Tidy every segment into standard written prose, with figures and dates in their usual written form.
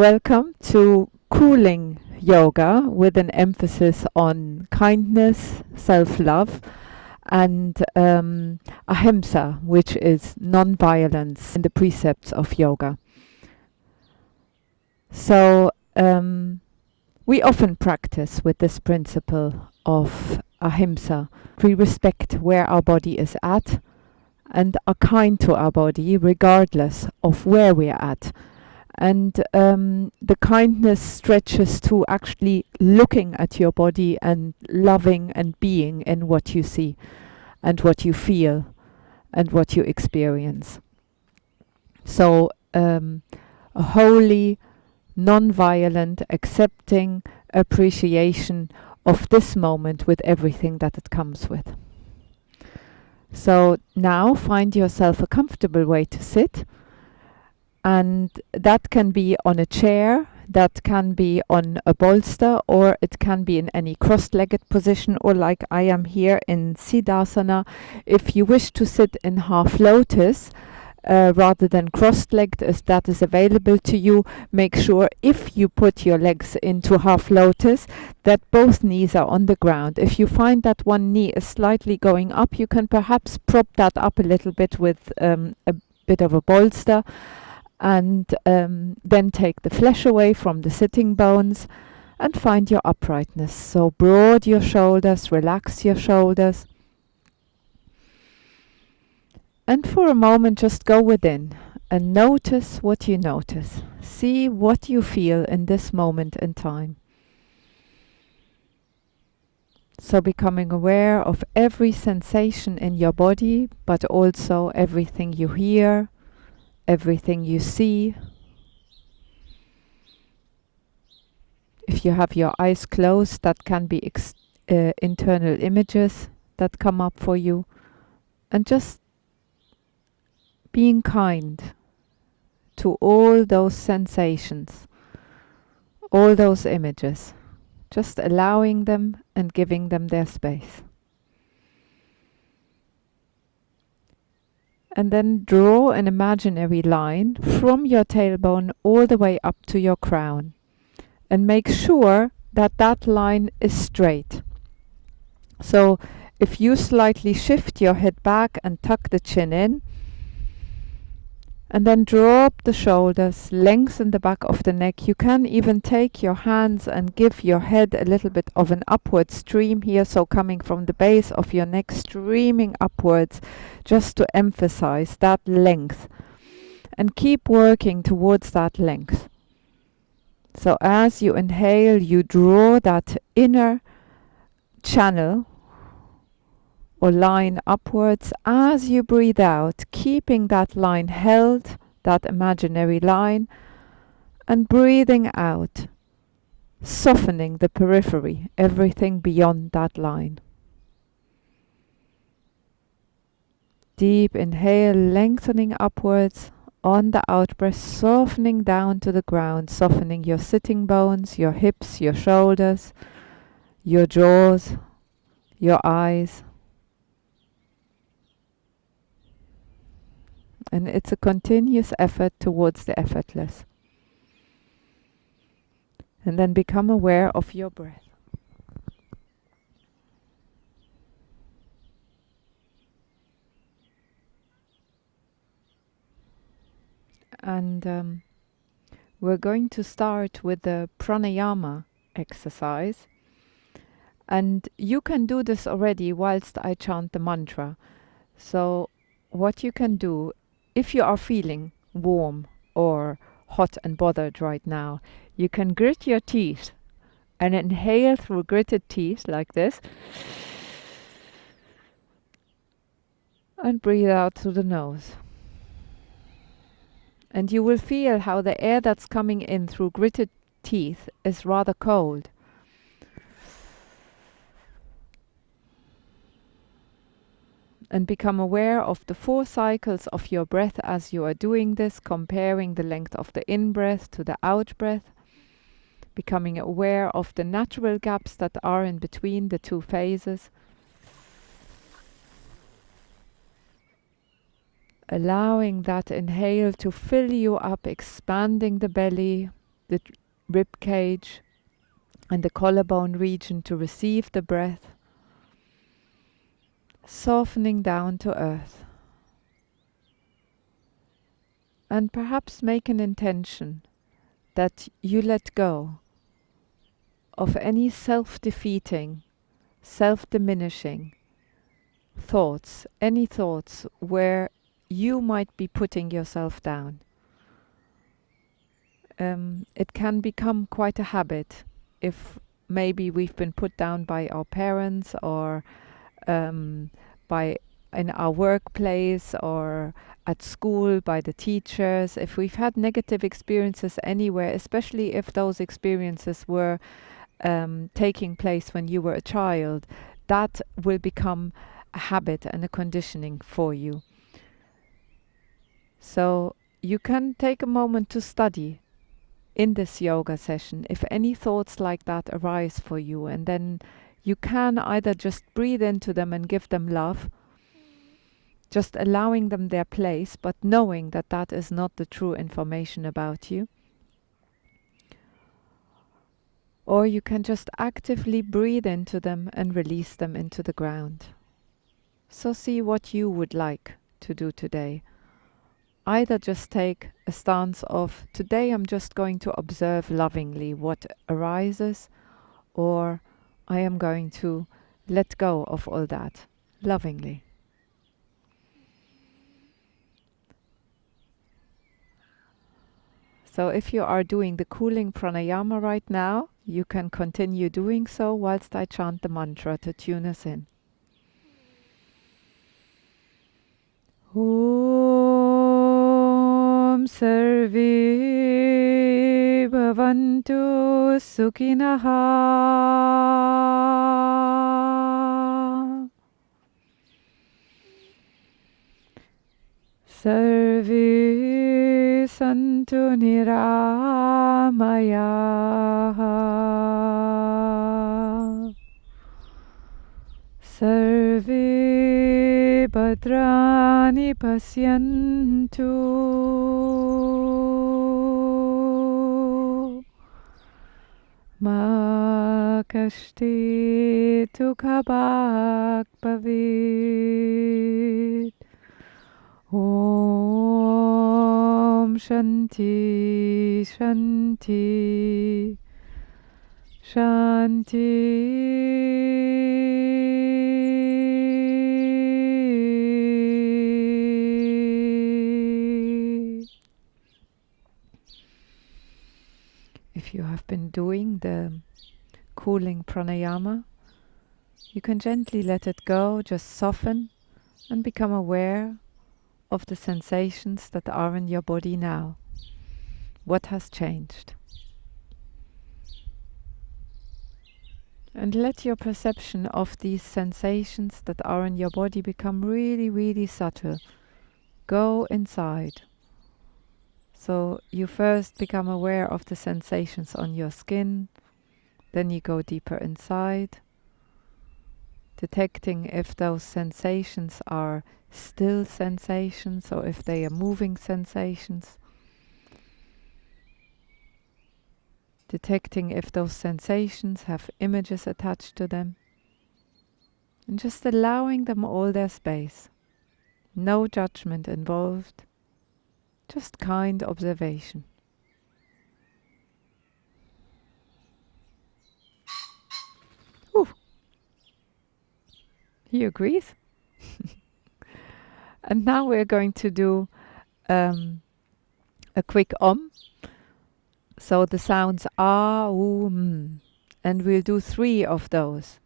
Welcome to cooling yoga with an emphasis on kindness, self-love, and ahimsa, which is non-violence in the precepts of yoga. So we often practice with this principle of ahimsa. We respect where our body is at and are kind to our body regardless of where we are at. And the kindness stretches to actually looking at your body and loving and being in what you see and what you feel and what you experience. So a holy, non-violent, accepting appreciation of this moment with everything that it comes with. So now find yourself a comfortable way to sit. And that can be on a chair, that can be on a bolster, or it can be in any cross-legged position, or like I am here in Siddhasana. If you wish to sit in half lotus, rather than cross-legged, as that is available to you, make sure if you put your legs into half lotus that both knees are on the ground. If you find that one knee is slightly going up, you can perhaps prop that up a little bit with a bit of a bolster, and then take the flesh away from the sitting bones and find your uprightness. So broad your shoulders, relax your shoulders. And for a moment just go within and notice what you notice. See what you feel in this moment in time. So becoming aware of every sensation in your body, but also everything you hear, everything you see. If you have your eyes closed, that can be internal images that come up for you. And just being kind to all those sensations, all those images. Just allowing them and giving them their space. And then draw an imaginary line from your tailbone all the way up to your crown. And make sure that that line is straight. So if you slightly shift your head back and tuck the chin in, and then drop the shoulders, lengthen the back of the neck. You can even take your hands and give your head a little bit of an upward stream here, so coming from the base of your neck, streaming upwards, just to emphasize that length. And keep working towards that length. So as you inhale, you draw that inner channel or line upwards. As you breathe out, keeping that line held, that imaginary line, and breathing out, softening the periphery, everything beyond that line. Deep inhale, lengthening upwards. On the out-breath, softening down to the ground, softening your sitting bones, your hips, your shoulders, your jaws, your eyes. And it's a continuous effort towards the effortless. And then become aware of your breath. And we're going to start with the pranayama exercise. And you can do this already whilst I chant the mantra. So what you can do, if you are feeling warm or hot and bothered right now, you can grit your teeth and inhale through gritted teeth like this. And breathe out through the nose. And you will feel how the air that's coming in through gritted teeth is rather cold. And become aware of the 4 cycles of your breath as you are doing this, comparing the length of the in-breath to the out-breath. Becoming aware of the natural gaps that are in between the 2 phases. Allowing that inhale to fill you up, expanding the belly, the rib cage and the collarbone region to receive the breath, softening down to earth. And perhaps make an intention that you let go of any self-defeating, self-diminishing thoughts, any thoughts where you might be putting yourself down. It can become quite a habit if maybe we've been put down by our parents or by in our workplace or at school by the teachers. If we've had negative experiences anywhere, especially if those experiences were taking place when you were a child, that will become a habit and a conditioning for you. So you can take a moment to study in this yoga session if any thoughts like that arise for you, and then you can either just breathe into them and give them love, just allowing them their place, but knowing that that is not the true information about you. Or you can just actively breathe into them and release them into the ground. So see what you would like to do today. Either just take a stance of, today I'm just going to observe lovingly what arises, or I am going to let go of all that lovingly. So if you are doing the cooling pranayama right now, you can continue doing so whilst I chant the mantra to tune us in. Om Sarve Bhavantu Sukhinaha Sarve Santu Niramayaha Sarve Bhadrani Pasyantu Ma Kashti Tukhabhak Bhavit Om Shanti Shanti Shanti. If you have been doing the cooling pranayama, you can gently let it go, just soften and become aware of the sensations that are in your body now. What has changed? And let your perception of these sensations that are in your body become really, really subtle. Go inside. So you first become aware of the sensations on your skin, then you go deeper inside, detecting if those sensations are still sensations or if they are moving sensations. Detecting if those sensations have images attached to them. And just allowing them all their space. No judgment involved. Just kind observation. Ooh. He agrees. And now we're going to do a quick om. So the sounds ah, oo, and we'll do 3 of those.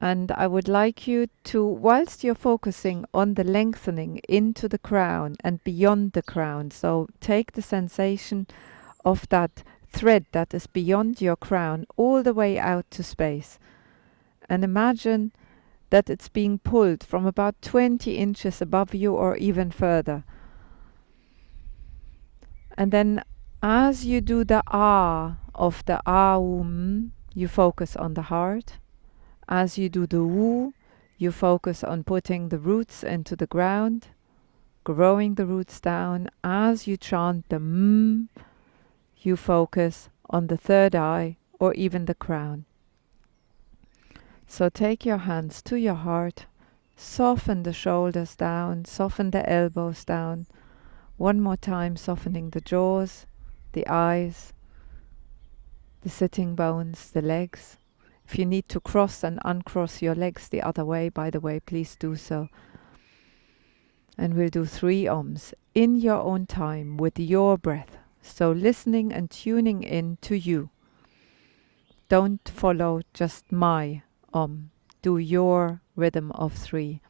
And I would like you to, whilst you're focusing on the lengthening into the crown and beyond the crown, so take the sensation of that thread that is beyond your crown all the way out to space. And imagine that it's being pulled from about 20 inches above you or even further. And then as you do the ah of the aum, you focus on the heart. As you do the woo, you focus on putting the roots into the ground, growing the roots down. As you chant the you focus on the third eye or even the crown. So take your hands to your heart, soften the shoulders down, soften the elbows down. One more time, softening the jaws, the eyes, the sitting bones, the legs. If you need to cross and uncross your legs the other way, by the way, please do so. And we'll do 3 ohms in your own time with your breath. So listening and tuning in to you. Don't follow just my do your rhythm of 3.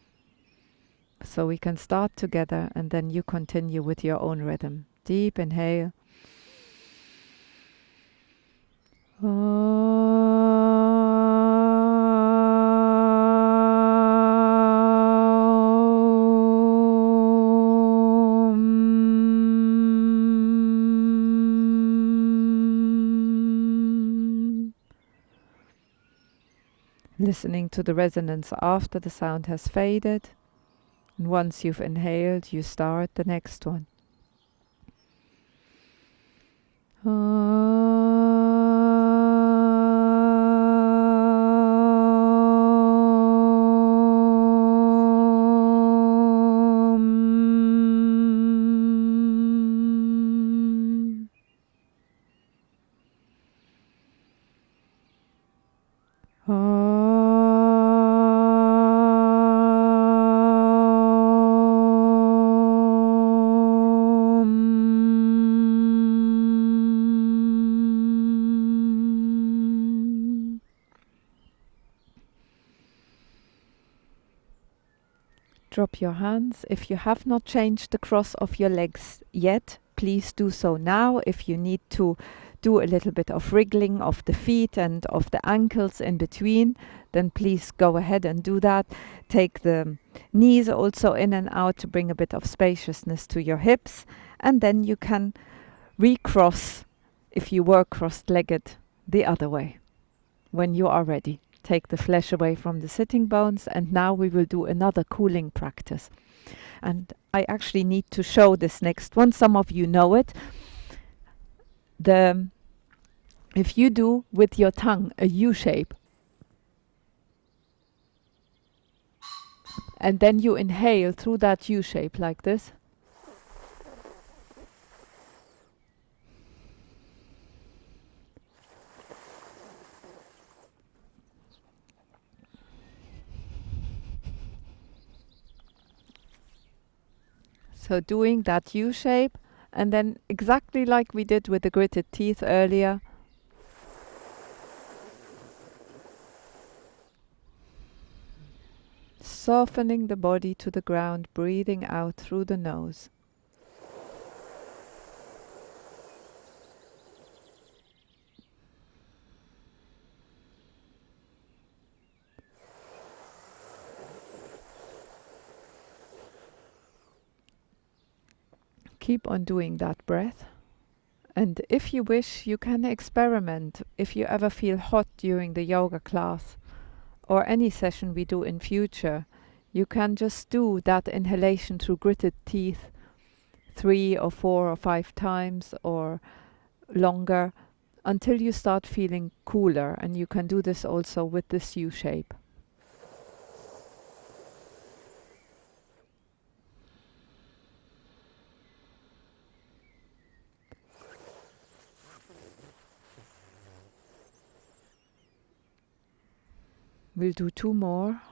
So we can start together and then you continue with your own rhythm. Deep inhale. Listening to the resonance after the sound has faded. And once you've inhaled, you start the next one. Drop your hands. If you have not changed the cross of your legs yet, please do so now. If you need to do a little bit of wriggling of the feet and of the ankles in between, then please go ahead and do that. Take the knees also in and out to bring a bit of spaciousness to your hips. And then you can recross if you were cross-legged the other way when you are ready. Take the flesh away from the sitting bones, and now we will do another cooling practice. And I actually need to show this next one. Some of you know it. If you do with your tongue a U shape, and then you inhale through that U shape like this. So doing that U shape, and then exactly like we did with the gritted teeth earlier, softening the body to the ground, breathing out through the nose. Keep on doing that breath. And if you wish, you can experiment. If you ever feel hot during the yoga class or any session we do in future, you can just do that inhalation through gritted teeth 3 or 4 or 5 times or longer until you start feeling cooler. And you can do this also with this U shape. We'll do 2 more.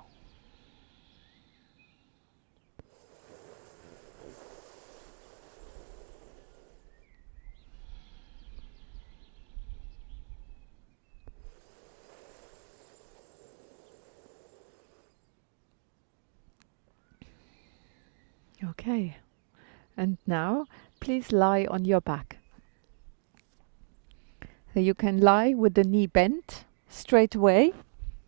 Okay. And now, please lie on your back. So you can lie with the knee bent straight away,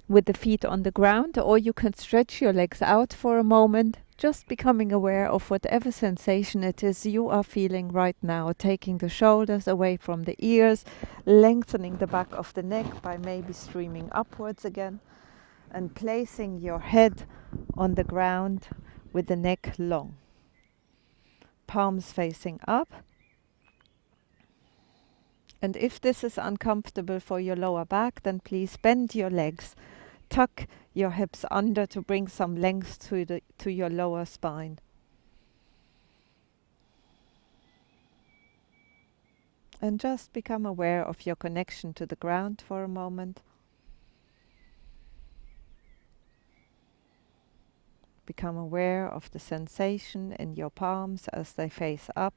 with the feet on the ground, or you can stretch your legs out for a moment, just becoming aware of whatever sensation it is you are feeling right now, taking the shoulders away from the ears, lengthening the back of the neck by maybe streaming upwards again, and placing your head on the ground with the neck long. Palms facing up. And if this is uncomfortable for your lower back, then please bend your legs. Tuck your hips under to bring some length to your lower spine. And just become aware of your connection to the ground for a moment. Become aware of the sensation in your palms as they face up.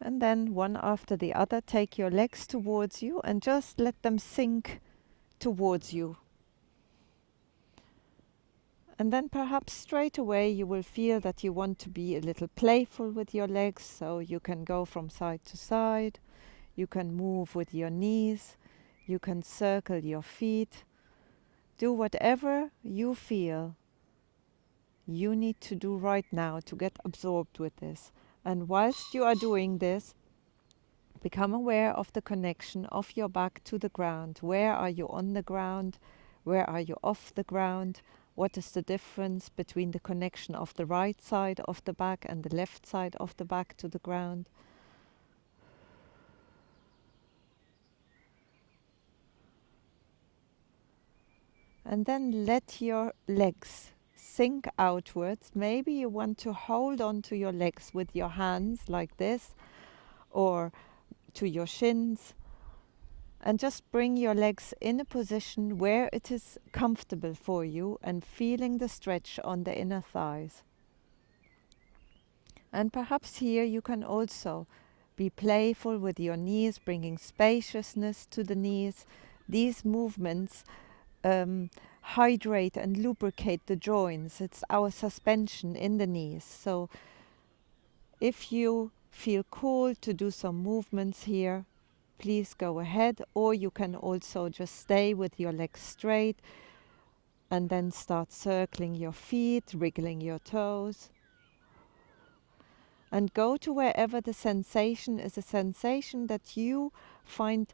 And then one after the other, take your legs towards you and just let them sink towards you. And then perhaps straight away you will feel that you want to be a little playful with your legs, so you can go from side to side, you can move with your knees, you can circle your feet. Do whatever you feel you need to do right now to get absorbed with this. And whilst you are doing this, become aware of the connection of your back to the ground. Where are you on the ground? Where are you off the ground? What is the difference between the connection of the right side of the back and the left side of the back to the ground? And then let your legs sink outwards. Maybe you want to hold on to your legs with your hands like this, or to your shins, and just bring your legs in a position where it is comfortable for you and feeling the stretch on the inner thighs. And perhaps here you can also be playful with your knees, bringing spaciousness to the knees. These movements hydrate and lubricate the joints. It's our suspension in the knees. So if you feel cool to do some movements here, please go ahead, or you can also just stay with your legs straight and then start circling your feet, wriggling your toes. And go to wherever the sensation is a sensation that you find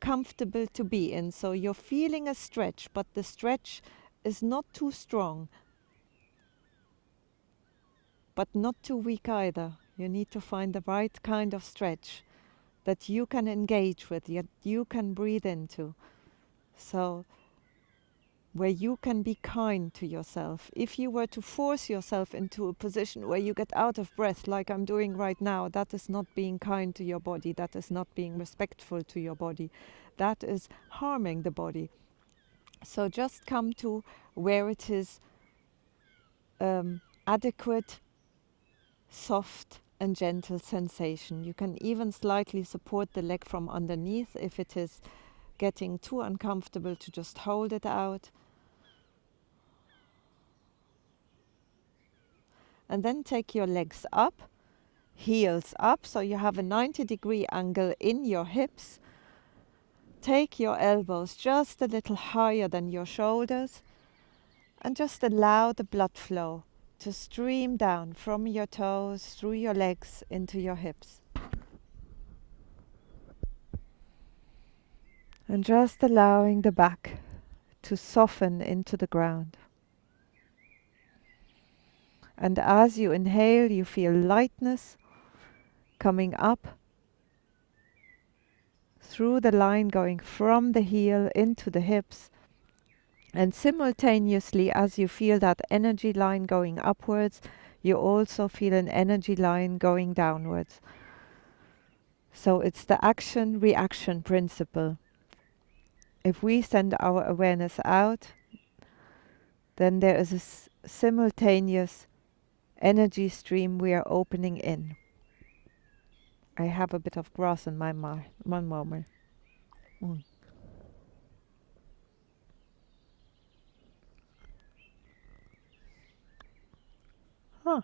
comfortable to be in. So you're feeling a stretch, but the stretch is not too strong, but not too weak either. You need to find the right kind of stretch that you can engage with, yet you can breathe into. So where you can be kind to yourself. If you were to force yourself into a position where you get out of breath, like I'm doing right now, that is not being kind to your body. That is not being respectful to your body. That is harming the body. So just come to where it is adequate, soft and gentle sensation. You can even slightly support the leg from underneath if it is getting too uncomfortable to just hold it out. And then take your legs up, heels up, so you have a 90-degree angle in your hips. Take your elbows just a little higher than your shoulders and just allow the blood flow to stream down from your toes, through your legs, into your hips. And just allowing the back to soften into the ground. And as you inhale, you feel lightness coming up through the line going from the heel into the hips. And simultaneously, as you feel that energy line going upwards, you also feel an energy line going downwards. So it's the action-reaction principle. If we send our awareness out, then there is a simultaneous energy stream we are opening in. I have a bit of grass in my mouth. One moment. Huh.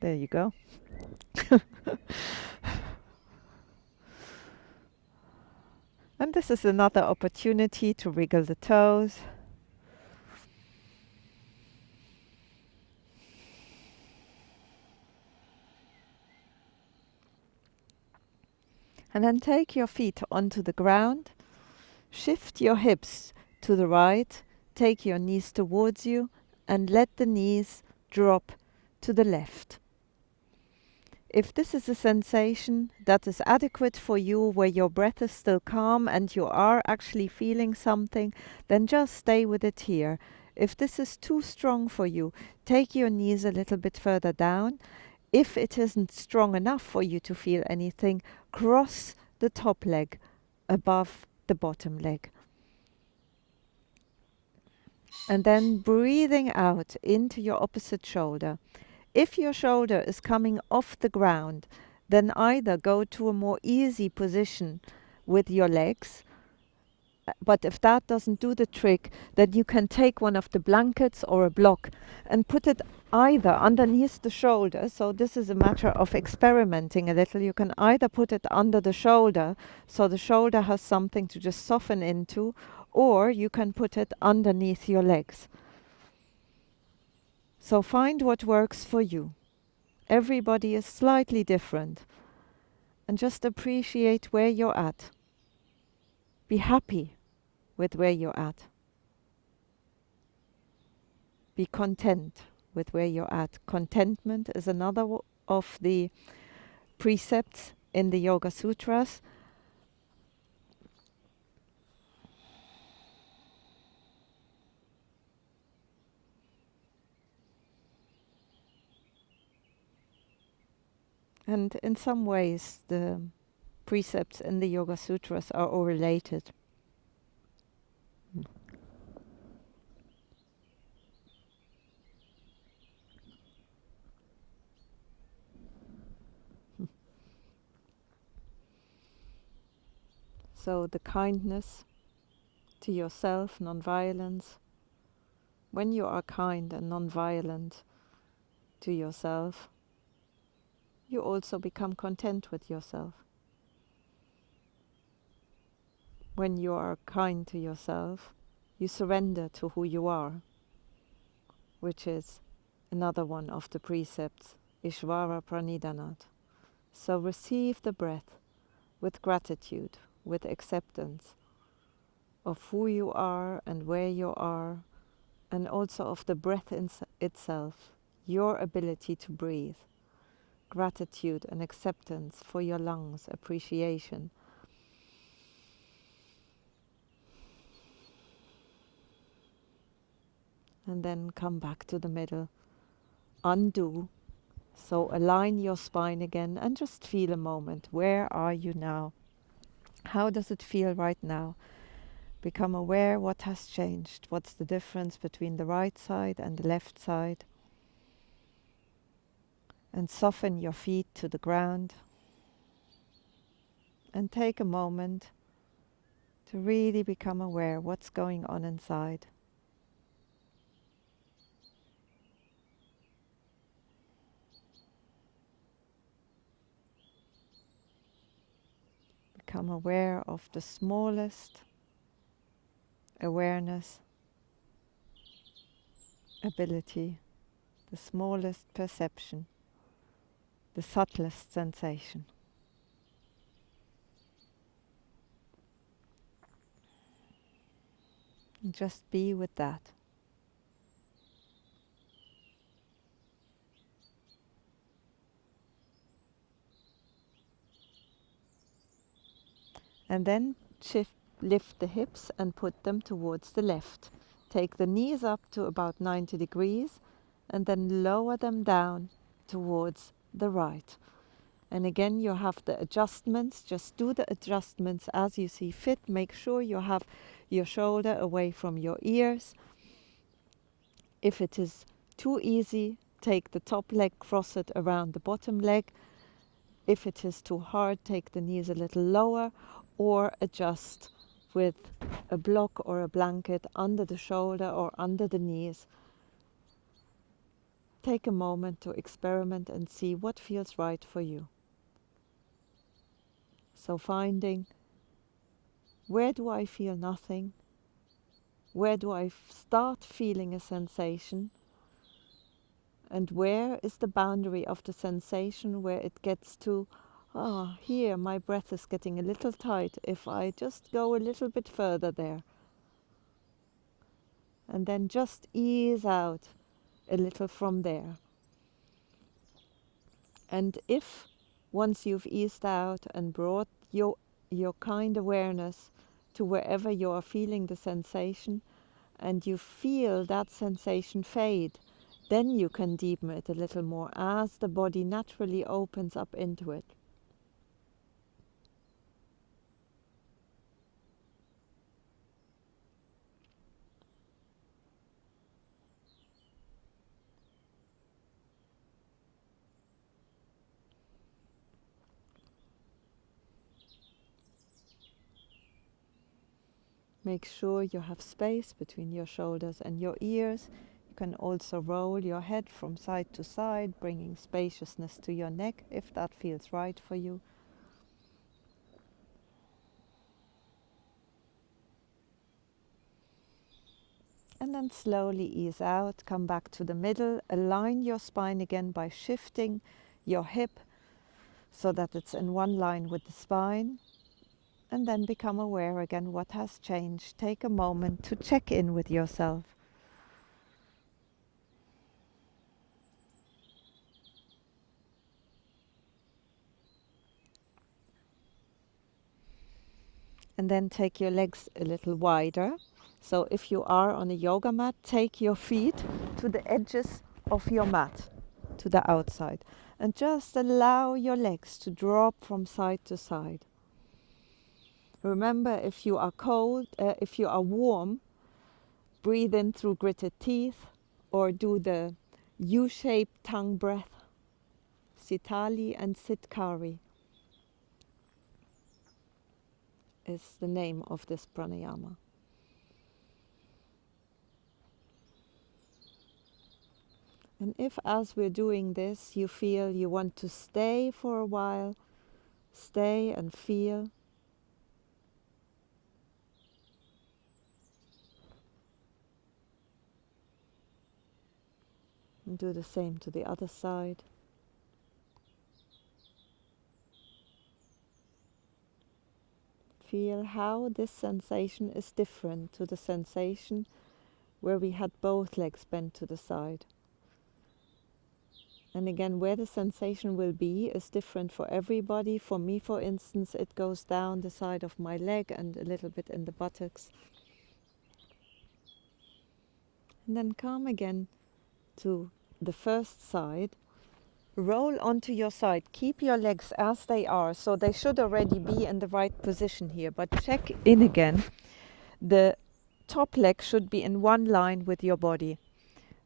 There you go. And this is another opportunity to wriggle the toes. And then take your feet onto the ground. Shift your hips to the right. Take your knees towards you and let the knees drop to the left. If this is a sensation that is adequate for you, where your breath is still calm and you are actually feeling something, then just stay with it here. If this is too strong for you, take your knees a little bit further down. If it isn't strong enough for you to feel anything, cross the top leg above the bottom leg. And then breathing out into your opposite shoulder. If your shoulder is coming off the ground, then either go to a more easy position with your legs, but if that doesn't do the trick, then you can take one of the blankets or a block and put it either underneath the shoulder. So this is a matter of experimenting a little. You can either put it under the shoulder, so the shoulder has something to just soften into, or you can put it underneath your legs. So find what works for you. Everybody is slightly different. And just appreciate where you're at. Be happy with where you're at. Be content with where you're at. Contentment is another of the precepts in the Yoga Sutras. And in some ways, the precepts in the Yoga Sutras are all related. So the kindness to yourself, non-violence. When you are kind and non-violent to yourself, you also become content with yourself. When you are kind to yourself, you surrender to who you are, which is another one of the precepts, Ishvara Pranidanat. So receive the breath with gratitude, with acceptance of who you are and where you are, and also of the breath itself, your ability to breathe. Gratitude and acceptance for your lungs, appreciation. And then come back to the middle. Undo. So align your spine again and just feel a moment. Where are you now? How does it feel right now? Become aware what has changed. What's the difference between the right side and the left side? And soften your feet to the ground. And take a moment to really become aware what's going on inside. Become aware of the smallest awareness, ability, the smallest perception, the subtlest sensation. And just be with that. And then lift the hips and put them towards the left. Take the knees up to about 90 degrees and then lower them down towards the right. And again, you have the adjustments. Just do the adjustments as you see fit. Make sure you have your shoulder away from your ears. If it is too easy, take the top leg, cross it around the bottom leg. If it is too hard, take the knees a little lower, or adjust with a block or a blanket under the shoulder or under the knees. Take a moment to experiment and see what feels right for you. So finding, where do I feel nothing? Where do I start feeling a sensation? And where is the boundary of the sensation where it gets to, here my breath is getting a little tight if I just go a little bit further there. And then just ease out a little from there. And if once you've eased out and brought your kind awareness to wherever you are feeling the sensation, and you feel that sensation fade, then you can deepen it a little more as the body naturally opens up into it. Make sure you have space between your shoulders and your ears. You can also roll your head from side to side, bringing spaciousness to your neck if that feels right for you. And then slowly ease out, come back to the middle, align your spine again by shifting your hip so that it's in one line with the spine. And then become aware again what has changed. Take a moment to check in with yourself. And then take your legs a little wider. So if you are on a yoga mat, take your feet to the edges of your mat, to the outside. And just allow your legs to drop from side to side. Remember, if you are cold, if you are warm, breathe in through gritted teeth or do the U-shaped tongue breath, Sitali and Sitkari is the name of this pranayama. And if as we're doing this you feel you want to stay for a while, stay and feel. And do the same to the other side. Feel how this sensation is different to the sensation where we had both legs bent to the side. And again, where the sensation will be is different for everybody. For me, for instance, it goes down the side of my leg and a little bit in the buttocks. And then come again to the first side. Roll onto your side. Keep your legs as they are, so they should already be in the right position here. But check in again. The top leg should be in one line with your body.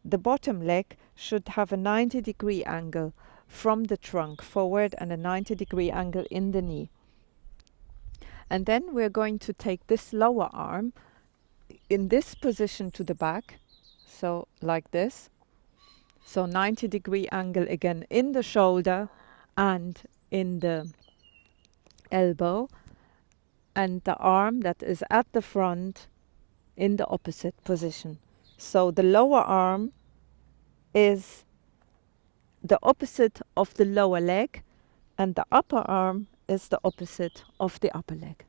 The bottom leg should have a 90-degree angle from the trunk forward and a 90-degree angle in the knee. And then we're going to take this lower arm in this position to the back, so like this. So 90-degree angle again in the shoulder and in the elbow, and the arm that is at the front in the opposite position. So the lower arm is the opposite of the lower leg, and the upper arm is the opposite of the upper leg.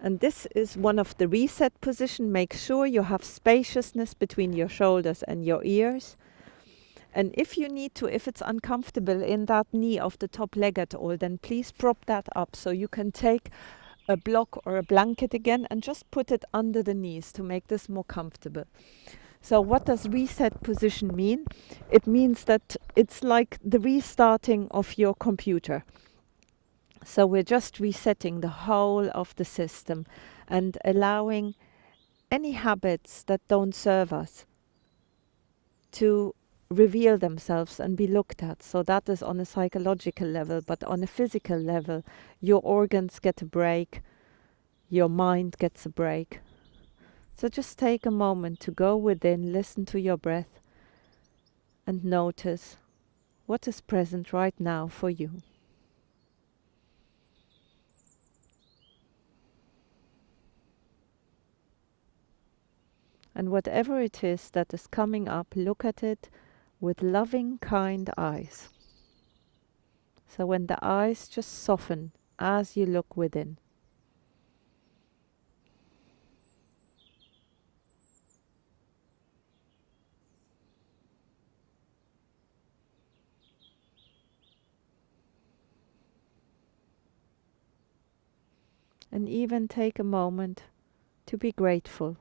And this is one of the reset position. Make sure you have spaciousness between your shoulders and your ears. And if you need to, if it's uncomfortable in that knee of the top leg at all, then please prop that up so you can take a block or a blanket again and just put it under the knees to make this more comfortable. So what does reset position mean? It means that it's like the restarting of your computer. So we're just resetting the whole of the system and allowing any habits that don't serve us to reveal themselves and be looked at. So that is on a psychological level, but on a physical level, your organs get a break, your mind gets a break. So just take a moment to go within, listen to your breath, and notice what is present right now for you. And whatever it is that is coming up, look at it with loving, kind eyes. So when the eyes just soften as you look within. And even take a moment to be grateful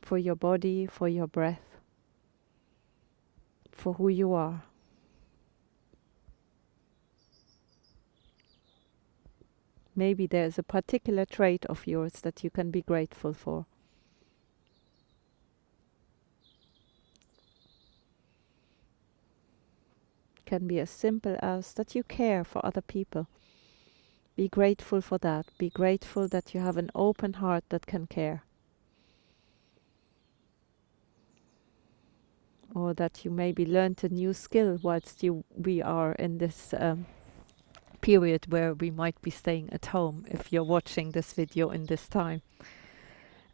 for your body, for your breath, for who you are. Maybe there's a particular trait of yours that you can be grateful for. Can be as simple as that you care for other people. Be grateful for that. Be grateful that you have an open heart that can care. Or that you maybe learned a new skill whilst we are in this period where we might be staying at home if you're watching this video in this time.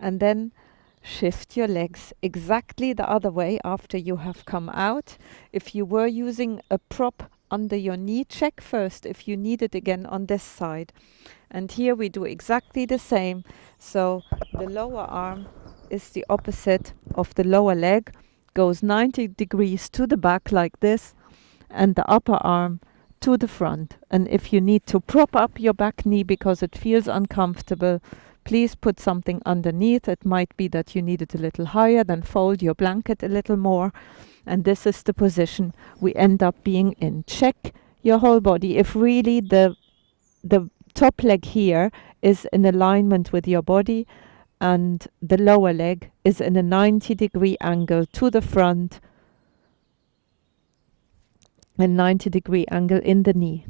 And then shift your legs exactly the other way after you have come out. If you were using a prop under your knee, check first if you need it again on this side. And here we do exactly the same. So the lower arm is the opposite of the lower leg, goes 90 degrees to the back like this, and the upper arm to the front. And if you need to prop up your back knee because it feels uncomfortable, please put something underneath. It might be that you need it a little higher, then fold your blanket a little more. And this is the position we end up being in. Check your whole body. If really the top leg here is in alignment with your body and the lower leg is in a 90-degree angle to the front and 90-degree angle in the knee.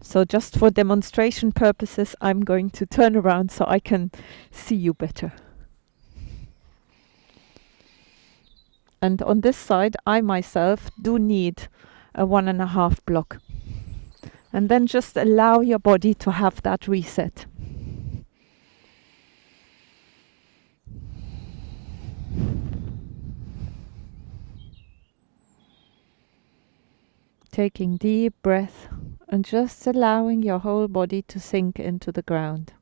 So just for demonstration purposes, I'm going to turn around so I can see you better. And on this side, I myself do need a 1.5 block. And then just allow your body to have that reset. Taking deep breath and just allowing your whole body to sink into the ground.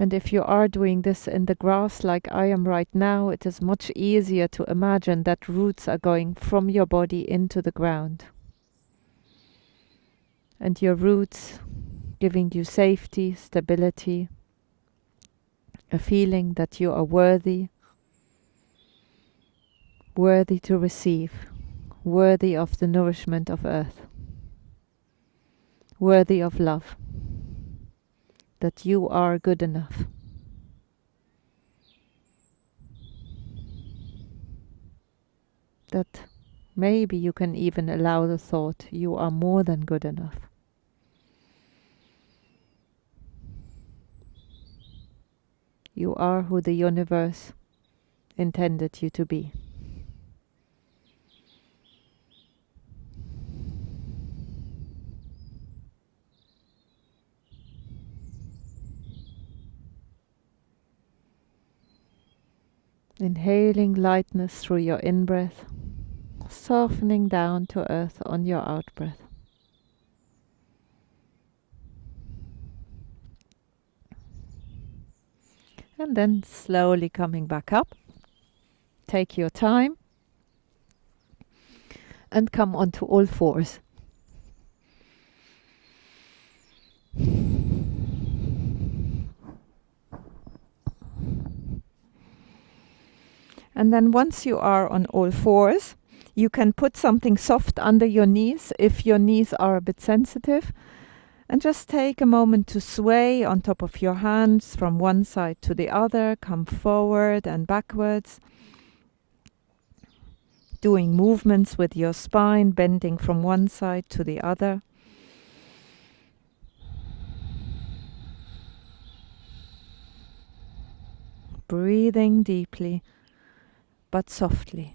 And if you are doing this in the grass like I am right now, it is much easier to imagine that roots are going from your body into the ground. And your roots giving you safety, stability, a feeling that you are worthy to receive, worthy of the nourishment of earth, worthy of love, that you are good enough. That maybe you can even allow the thought, you are more than good enough. You are who the universe intended you to be. Inhaling lightness through your in-breath, softening down to earth on your out-breath. And then slowly coming back up. Take your time and come onto all fours. And then once you are on all fours, you can put something soft under your knees if your knees are a bit sensitive. And just take a moment to sway on top of your hands from one side to the other. Come forward and backwards. Doing movements with your spine, bending from one side to the other. Breathing deeply, but softly.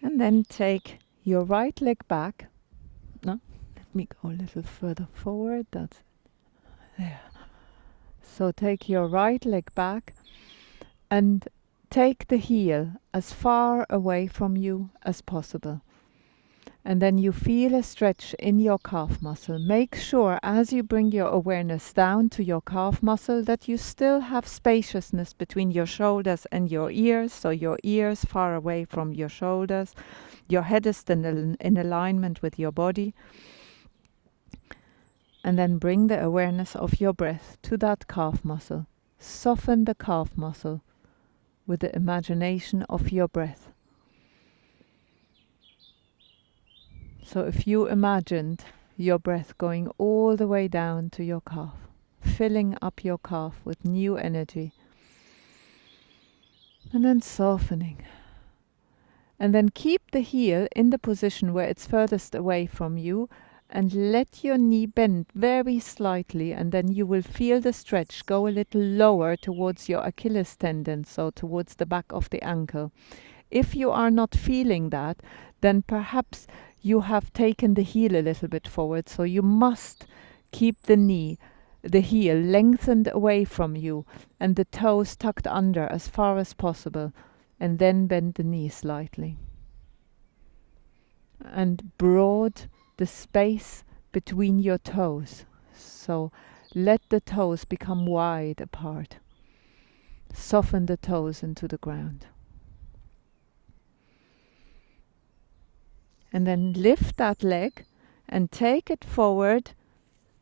And then take your right leg back. No, let me go a little further forward. That's there. So take your right leg back and take the heel as far away from you as possible. And then you feel a stretch in your calf muscle. Make sure as you bring your awareness down to your calf muscle that you still have spaciousness between your shoulders and your ears. So your ears far away from your shoulders. Your head is in alignment with your body. And then bring the awareness of your breath to that calf muscle. Soften the calf muscle with the imagination of your breath. So if you imagined your breath going all the way down to your calf, filling up your calf with new energy, and then softening. And then keep the heel in the position where it's furthest away from you, and let your knee bend very slightly, and then you will feel the stretch go a little lower towards your Achilles tendon, so towards the back of the ankle. If you are not feeling that, then perhaps you have taken the heel a little bit forward, so you must keep the heel lengthened away from you and the toes tucked under as far as possible, and then bend the knee slightly. And broad the space between your toes. So let the toes become wide apart. Soften the toes into the ground. And then lift that leg and take it forward.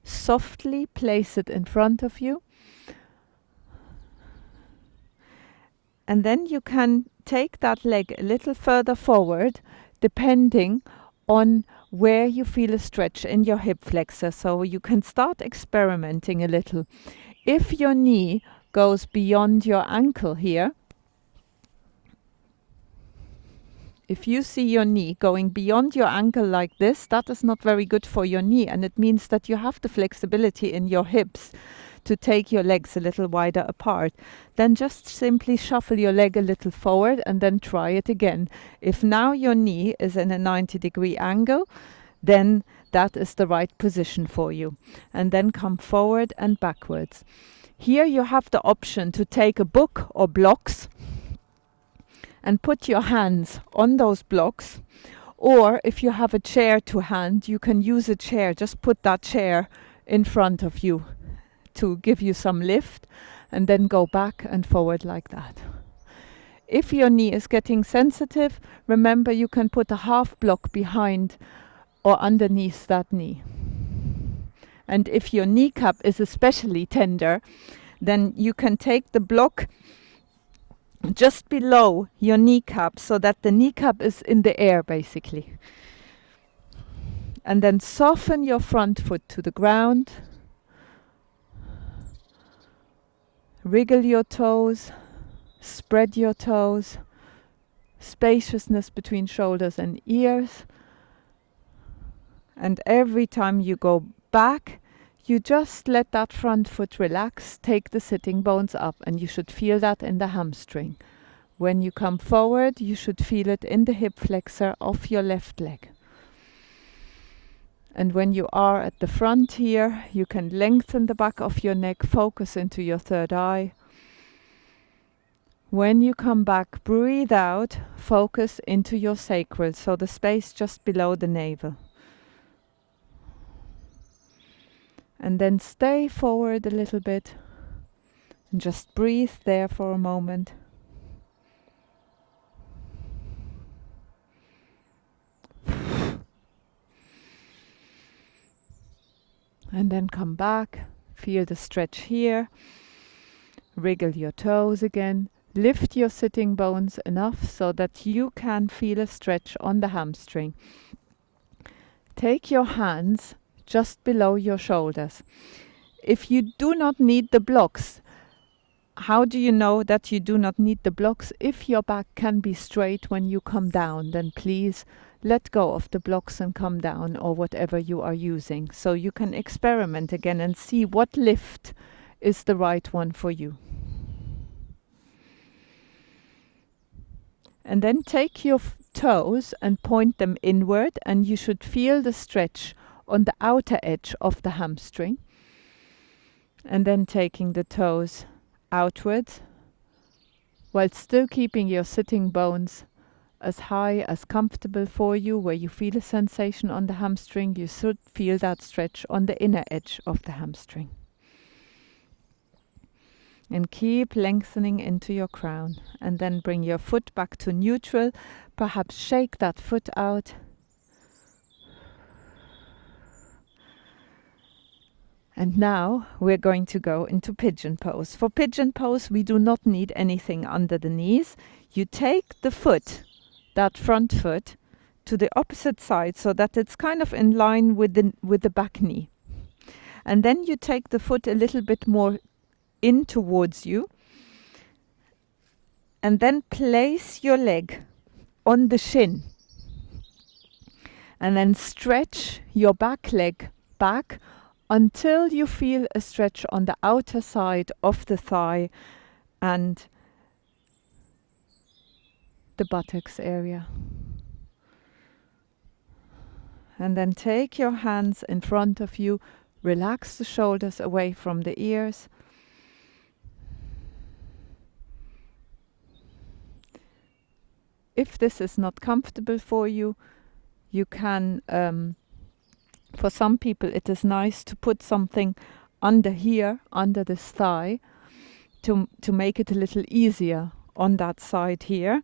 Softly place it in front of you. And then you can take that leg a little further forward, depending on where you feel a stretch in your hip flexor. So you can start experimenting a little. If your knee goes beyond your ankle here, if you see your knee going beyond your ankle like this, that is not very good for your knee, and it means that you have the flexibility in your hips to take your legs a little wider apart. Then just simply shuffle your leg a little forward and then try it again. If now your knee is in a 90-degree angle, then that is the right position for you. And then come forward and backwards. Here you have the option to take a book or blocks and put your hands on those blocks, or if you have a chair to hand, you can use a chair. Just put that chair in front of you to give you some lift, and then go back and forward like that. If your knee is getting sensitive, remember you can put a half block behind or underneath that knee. And if your kneecap is especially tender, then you can take the block just below your kneecap so that the kneecap is in the air basically. And then soften your front foot to the ground. Wriggle your toes, spread your toes, spaciousness between shoulders and ears. And every time you go back, you just let that front foot relax, take the sitting bones up, and you should feel that in the hamstring. When you come forward, you should feel it in the hip flexor of your left leg. And when you are at the front here, you can lengthen the back of your neck, focus into your third eye. When you come back, breathe out, focus into your sacral, so the space just below the navel. And then stay forward a little bit and just breathe there for a moment. And then come back, feel the stretch here, wriggle your toes again, lift your sitting bones enough so that you can feel a stretch on the hamstring. Take your hands just below your shoulders. If you do not need the blocks, how do you know that you do not need the blocks? If your back can be straight when you come down, then please let go of the blocks and come down, or whatever you are using. So you can experiment again and see what lift is the right one for you. And then take your toes and point them inward, and you should feel the stretch on the outer edge of the hamstring. And then taking the toes outwards, while still keeping your sitting bones as high as comfortable for you, where you feel a sensation on the hamstring. You should feel that stretch on the inner edge of the hamstring. And keep lengthening into your crown. And then bring your foot back to neutral. Perhaps shake that foot out. And now we're going to go into pigeon pose. For pigeon pose, we do not need anything under the knees. You take the foot, that front foot, to the opposite side so that it's kind of in line with the back knee. And then you take the foot a little bit more in towards you. And then place your leg on the shin. And then stretch your back leg back until you feel a stretch on the outer side of the thigh and the buttocks area. And then take your hands in front of you, relax the shoulders away from the ears. If this is not comfortable for you, you can for some people it is nice to put something under here, under this thigh, to make it a little easier on that side here.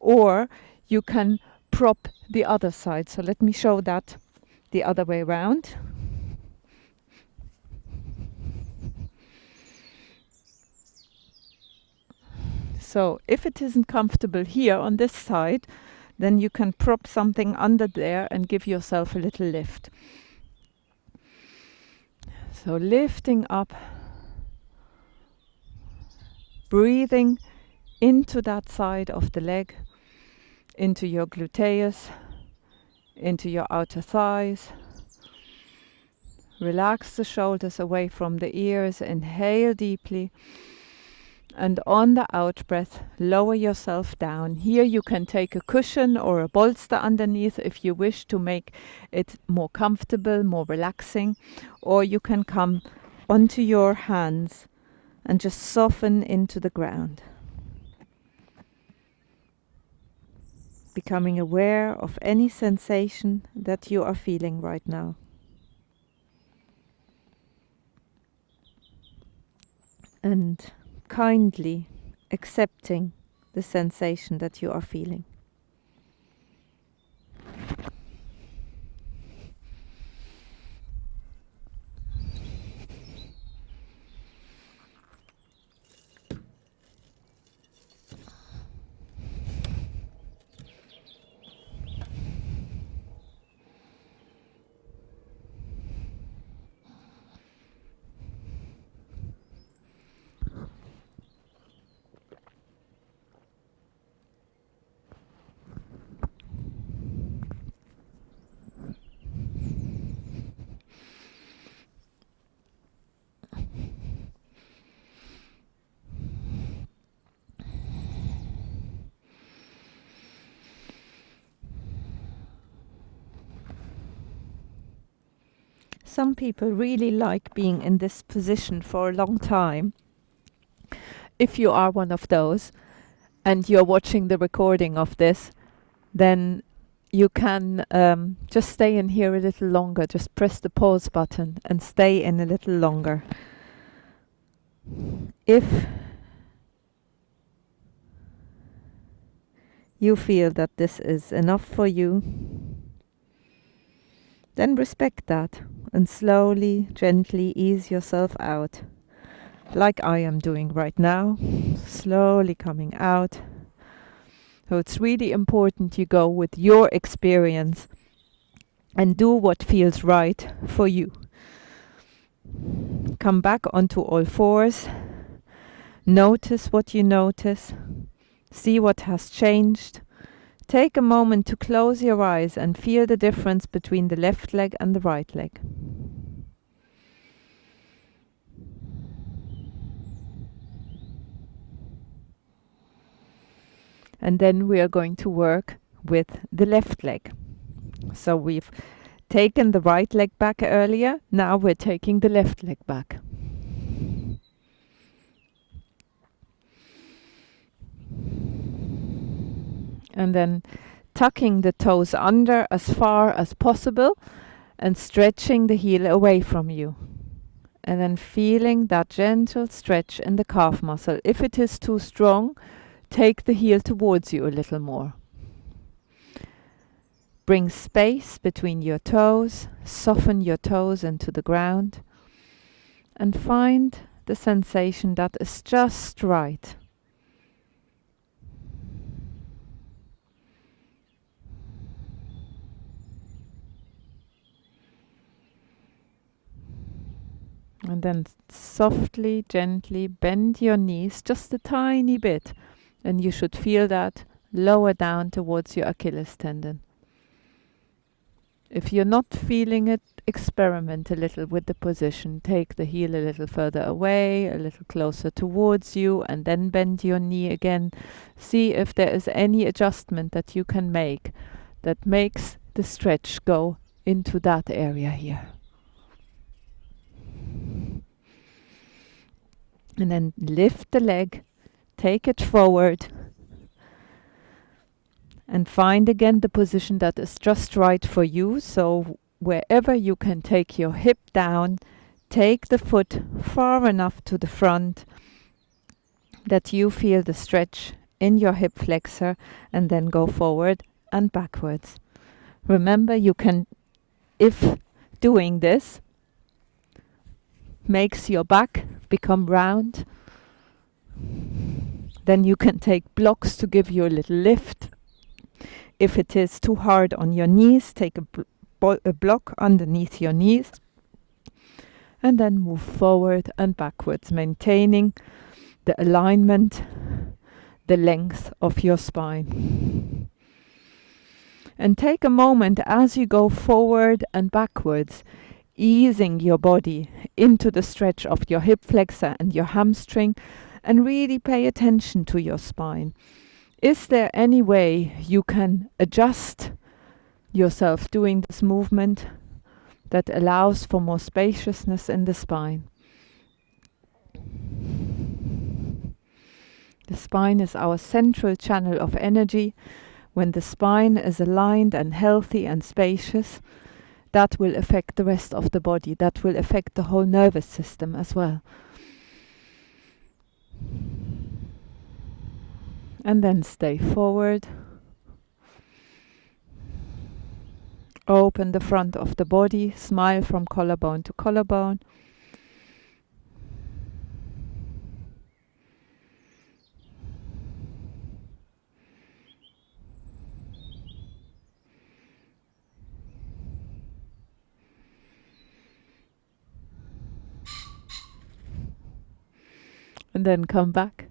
Or you can prop the other side. So let me show that the other way around. So if it isn't comfortable here on this side, then you can prop something under there and give yourself a little lift. So lifting up, breathing into that side of the leg, into your gluteus, into your outer thighs. Relax the shoulders away from the ears. Inhale deeply. And on the out breath, lower yourself down. Here you can take a cushion or a bolster underneath if you wish to make it more comfortable, more relaxing. Or you can come onto your hands and just soften into the ground. Becoming aware of any sensation that you are feeling right now. And kindly accepting the sensation that you are feeling. Some people really like being in this position for a long time. If you are one of those and you're watching the recording of this, then you can just stay in here a little longer. Just press the pause button and stay in a little longer. If you feel that this is enough for you, then respect that and slowly, gently ease yourself out, like I am doing right now, slowly coming out. So it's really important you go with your experience and do what feels right for you. Come back onto all fours. Notice what you notice. See what has changed. Take a moment to close your eyes and feel the difference between the left leg and the right leg. And then we are going to work with the left leg. So we've taken the right leg back earlier. Now we're taking the left leg back. And then tucking the toes under as far as possible and stretching the heel away from you. And then feeling that gentle stretch in the calf muscle. If it is too strong, take the heel towards you a little more. Bring space between your toes, soften your toes into the ground, and find the sensation that is just right. And then softly, gently bend your knees just a tiny bit, and you should feel that lower down towards your Achilles tendon. If you're not feeling it, experiment a little with the position. Take the heel a little further away, a little closer towards you, and then bend your knee again. See if there is any adjustment that you can make that makes the stretch go into that area here. And then lift the leg, take it forward, and find again the position that is just right for you. So wherever you can take your hip down, take the foot far enough to the front that you feel the stretch in your hip flexor, and then go forward and backwards. Remember, you can, if doing this makes your back become round, then you can take blocks to give you a little lift. If it is too hard on your knees, take a block underneath your knees, and then move forward and backwards, maintaining the alignment, the length of your spine. And take a moment as you go forward and backwards, easing your body into the stretch of your hip flexor and your hamstring, and really pay attention to your spine. Is there any way you can adjust yourself doing this movement that allows for more spaciousness in the spine? The spine is our central channel of energy. When the spine is aligned and healthy and spacious, that will affect the rest of the body. That will affect the whole nervous system as well. And then stay forward. Open the front of the body. Smile from collarbone to collarbone. And then come back.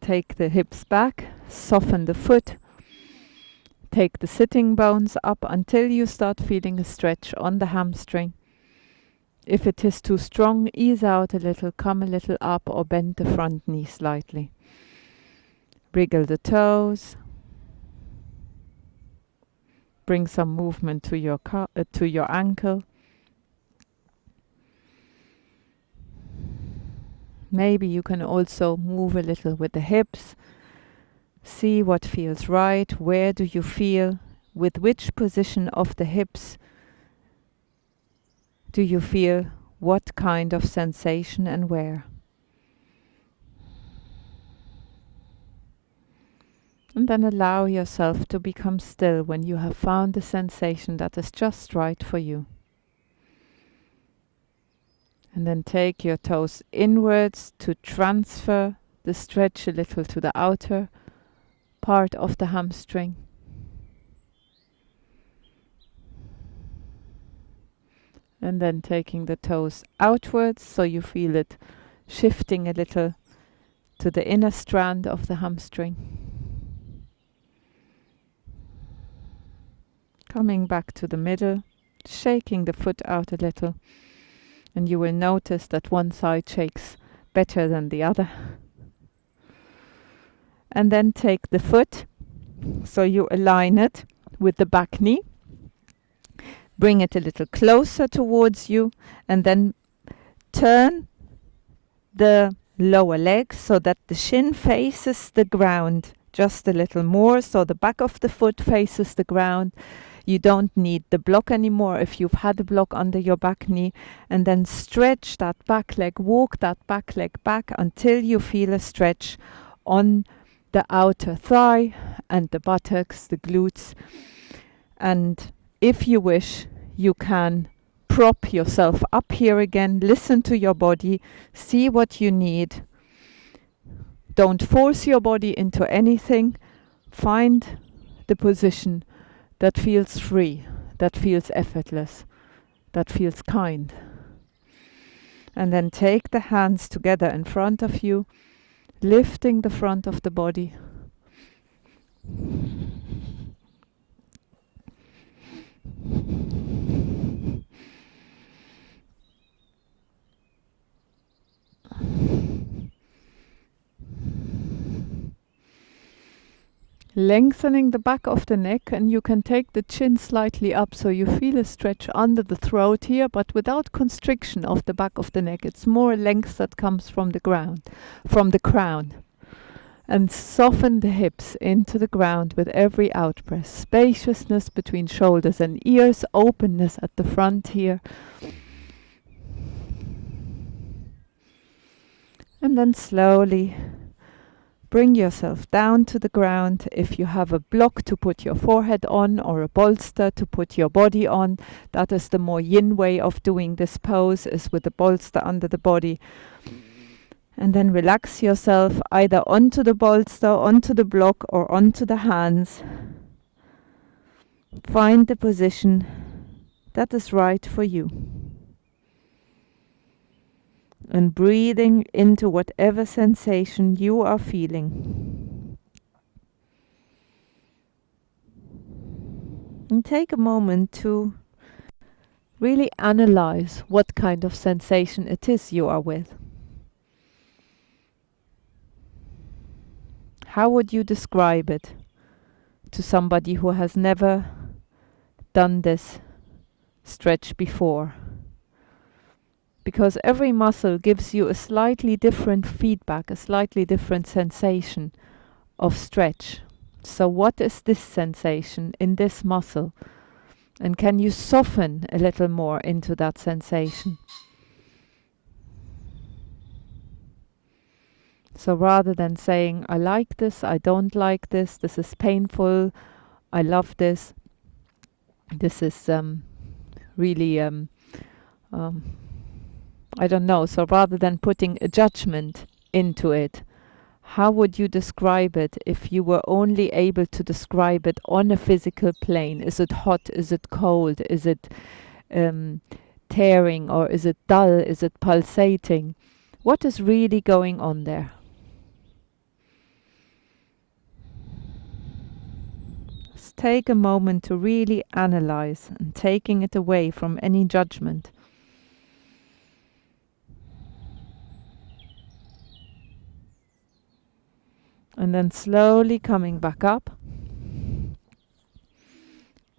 Take the hips back, soften the foot. Take the sitting bones up until you start feeling a stretch on the hamstring. If it is too strong, ease out a little, come a little up, or bend the front knee slightly. Wriggle the toes. Bring some movement to your ankle. Maybe you can also move a little with the hips. See what feels right. Where do you feel? With which position of the hips do you feel what kind of sensation and where? And then allow yourself to become still when you have found the sensation that is just right for you. And then take your toes inwards to transfer the stretch a little to the outer part of the hamstring. And then taking the toes outwards so you feel it shifting a little to the inner strand of the hamstring. Coming back to the middle, shaking the foot out a little. And you will notice that one side shakes better than the other. And then take the foot, so you align it with the back knee. Bring it a little closer towards you, and then turn the lower leg so that the shin faces the ground just a little more, so the back of the foot faces the ground. You don't need the block anymore if you've had a block under your back knee. And then stretch that back leg, walk that back leg back until you feel a stretch on the outer thigh and the buttocks, the glutes. And if you wish, you can prop yourself up here again. Listen to your body, see what you need. Don't force your body into anything. Find the position that feels free, that feels effortless, that feels kind. And then take the hands together in front of you, lifting the front of the body. Lengthening the back of the neck, and you can take the chin slightly up so you feel a stretch under the throat here, but without constriction of the back of the neck. It's more length that comes from the ground, from the crown. And soften the hips into the ground with every out breath. Spaciousness between shoulders and ears, openness at the front here. And then slowly bring yourself down to the ground. If you have a block to put your forehead on or a bolster to put your body on, that is the more yin way of doing this pose, is with the bolster under the body. And then relax yourself either onto the bolster, onto the block, or onto the hands. Find the position that is right for you. And breathing into whatever sensation you are feeling. And take a moment to really analyze what kind of sensation it is you are with. How would you describe it to somebody who has never done this stretch before? Because every muscle gives you a slightly different feedback, a slightly different sensation of stretch. So what is this sensation in this muscle? And can you soften a little more into that sensation? So rather than saying, I like this, I don't like this is painful, I love this is really, I don't know. So rather than putting a judgment into it, how would you describe it if you were only able to describe it on a physical plane? Is it hot? Is it cold? Is it tearing, or is it dull? Is it pulsating? What is really going on there? Just take a moment to really analyze and taking it away from any judgment. And then slowly coming back up.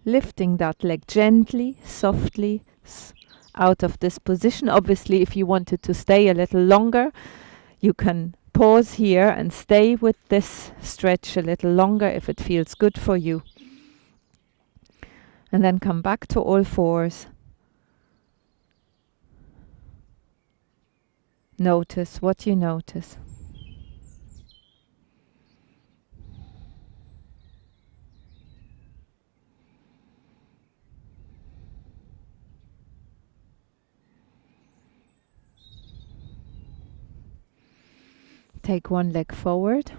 Lifting that leg gently, softly out of this position. Obviously, if you wanted to stay a little longer, you can pause here and stay with this stretch a little longer if it feels good for you. And then come back to all fours. Notice what you notice. Take one leg forward.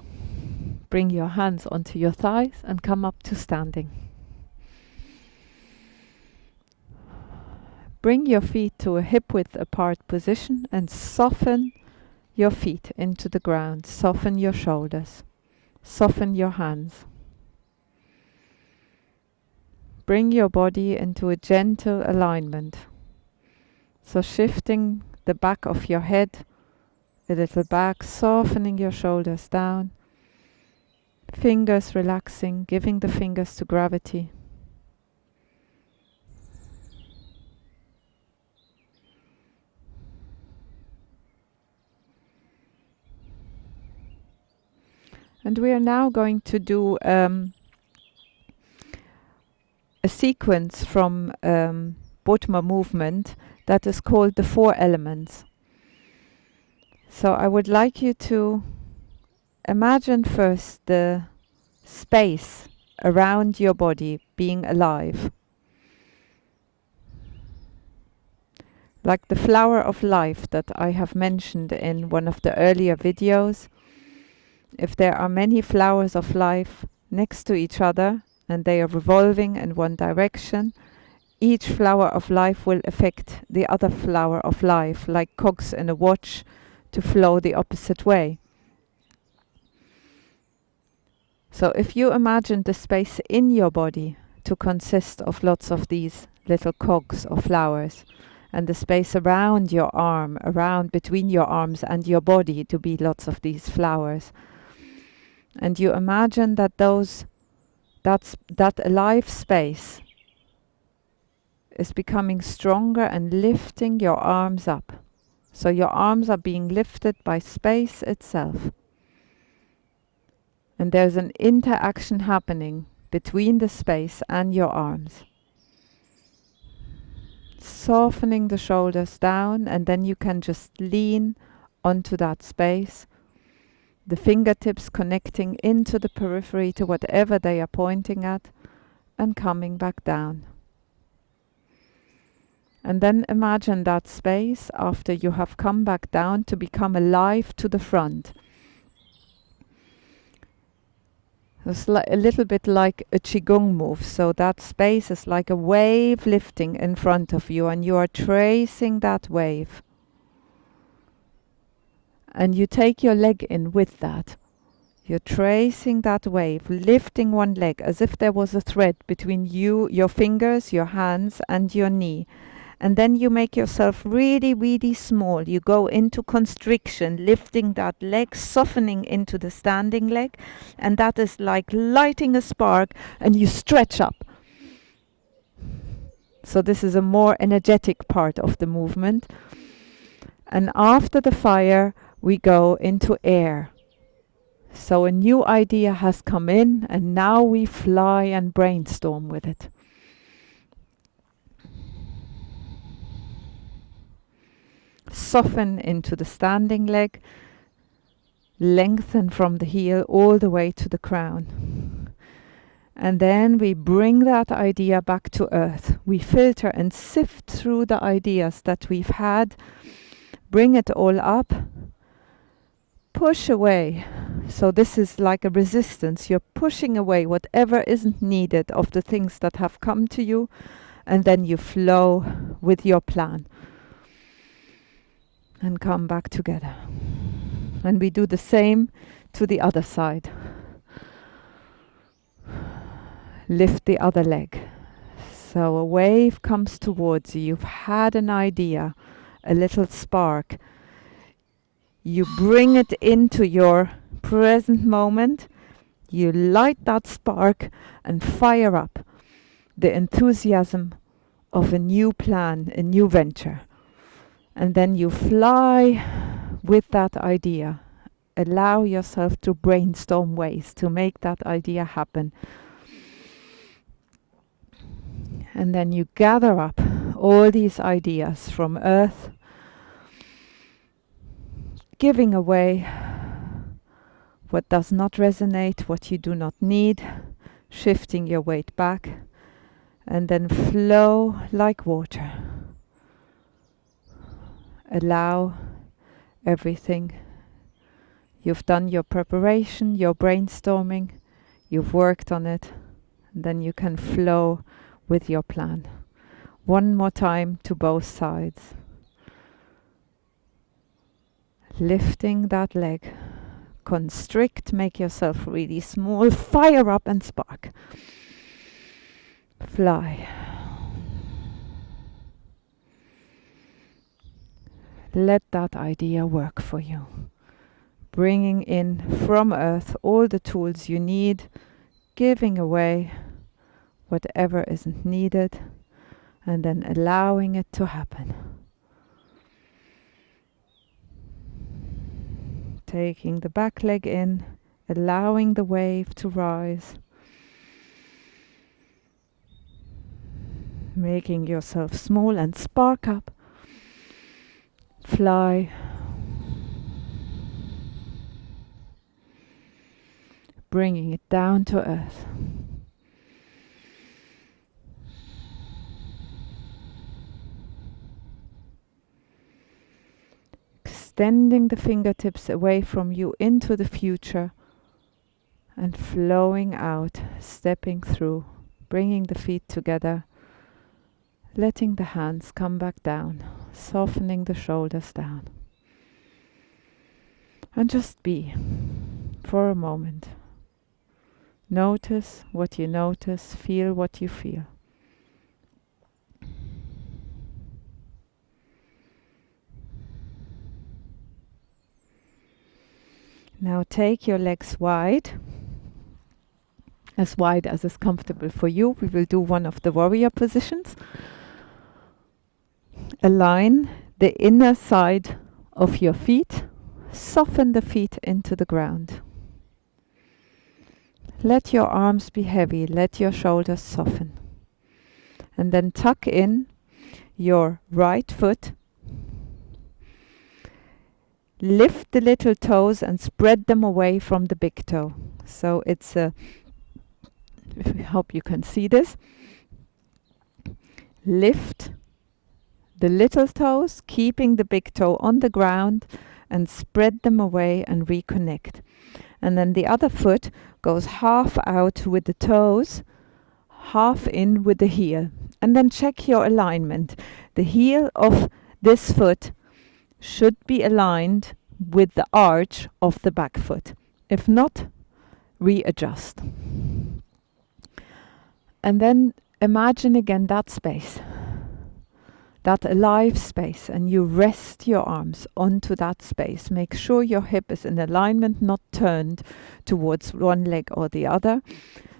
Bring your hands onto your thighs and come up to standing. Bring your feet to a hip width apart position and soften your feet into the ground. Soften your shoulders. Soften your hands. Bring your body into a gentle alignment. So shifting the back of your head a little back, softening your shoulders down. Fingers relaxing, giving the fingers to gravity. And we are now going to do a sequence from Bodmer movement that is called the 4 elements. So I would like you to imagine first the space around your body being alive. Like the flower of life that I have mentioned in one of the earlier videos. If there are many flowers of life next to each other and they are revolving in one direction, each flower of life will affect the other flower of life, like cogs in a watch, to flow the opposite way. So if you imagine the space in your body to consist of lots of these little cogs or flowers, and the space around your arm, around between your arms and your body to be lots of these flowers, and you imagine that that alive space is becoming stronger and lifting your arms up. So your arms are being lifted by space itself. And there's an interaction happening between the space and your arms. Softening the shoulders down, and then you can just lean onto that space. The fingertips connecting into the periphery to whatever they are pointing at, and coming back down. And then imagine that space after you have come back down to become alive to the front. It's a little bit like a Qigong move. So that space is like a wave lifting in front of you, and you are tracing that wave. And you take your leg in with that. You're tracing that wave, lifting one leg as if there was a thread between you, your fingers, your hands, and your knee. And then you make yourself really, really small. You go into constriction, lifting that leg, softening into the standing leg. And that is like lighting a spark, and you stretch up. So this is a more energetic part of the movement. And after the fire, we go into air. So a new idea has come in, and now we fly and brainstorm with it. Soften into the standing leg, lengthen from the heel all the way to the crown. And then we bring that idea back to earth. We filter and sift through the ideas that we've had, bring it all up, push away. So this is like a resistance. You're pushing away whatever isn't needed of the things that have come to you, and then you flow with your plan. And come back together. And we do the same to the other side. Lift the other leg. So a wave comes towards you. You've had an idea, a little spark. You bring it into your present moment. You light that spark and fire up the enthusiasm of a new plan, a new venture. And then you fly with that idea. Allow yourself to brainstorm ways to make that idea happen. And then you gather up all these ideas from earth, giving away what does not resonate, what you do not need, shifting your weight back, and then flow like water. Allow everything. You've done your preparation, your brainstorming, you've worked on it, and then you can flow with your plan. One more time to both sides. Lifting that leg. Constrict, make yourself really small, fire up and spark. Fly. Let that idea work for you. Bringing in from earth all the tools you need, giving away whatever isn't needed, and then allowing it to happen. Taking the back leg in, allowing the wave to rise, making yourself small and spark up, fly, bringing it down to earth. Extending the fingertips away from you into the future and flowing out, stepping through, bringing the feet together, letting the hands come back down, softening the shoulders down. And just be for a moment. Notice what you notice, feel what you feel. Now take your legs wide as is comfortable for you. We will do one of the warrior positions. Align the inner side of your feet. Soften the feet into the ground. Let your arms be heavy. Let your shoulders soften. And then tuck in your right foot. Lift the little toes and spread them away from the big toe. So it's a, I hope you can see this. Lift the little toes, keeping the big toe on the ground, and spread them away and reconnect. And then the other foot goes half out with the toes, half in with the heel. And then check your alignment. The heel of this foot should be aligned with the arch of the back foot. If not, readjust. And then imagine again that space, that alive space, and you rest your arms onto that space. Make sure your hip is in alignment, not turned towards one leg or the other.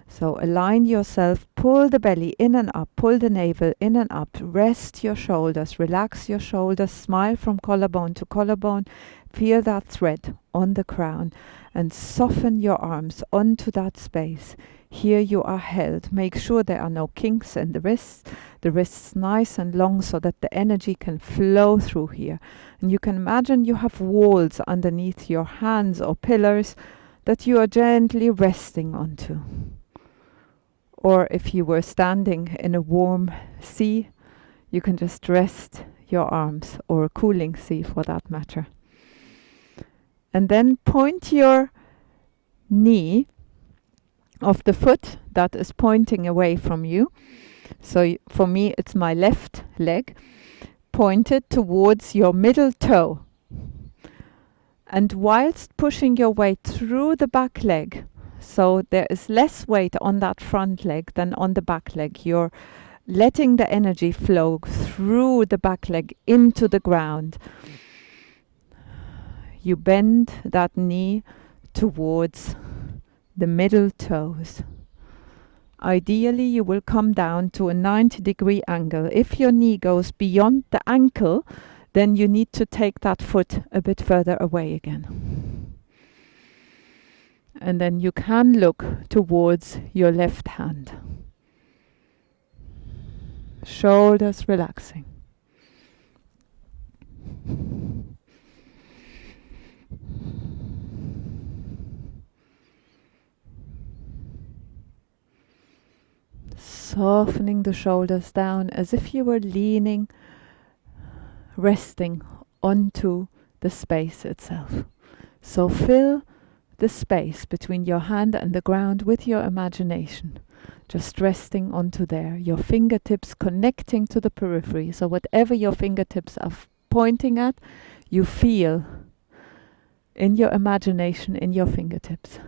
So align yourself, pull the belly in and up, pull the navel in and up, rest your shoulders, relax your shoulders, smile from collarbone to collarbone, feel that thread on the crown, and soften your arms onto that space. Here you are held. Make sure there are no kinks in the wrists nice and long so that the energy can flow through here. And you can imagine you have walls underneath your hands or pillars that you are gently resting onto. Or if you were standing in a warm sea, you can just rest your arms, or a cooling sea for that matter. And then point your knee of the foot that is pointing away from you. So for me, it's my left leg, pointed towards your middle toe. And whilst pushing your weight through the back leg, so there is less weight on that front leg than on the back leg, you're letting the energy flow through the back leg into the ground. You bend that knee towards the middle toes. Ideally, you will come down to a 90-degree angle. If your knee goes beyond the ankle, then you need to take that foot a bit further away again. And then you can look towards your left hand. Shoulders relaxing. Softening the shoulders down as if you were leaning, resting onto the space itself. So fill the space between your hand and the ground with your imagination, just resting onto there, your fingertips connecting to the periphery. So whatever your fingertips are pointing at, you feel in your imagination in your fingertips.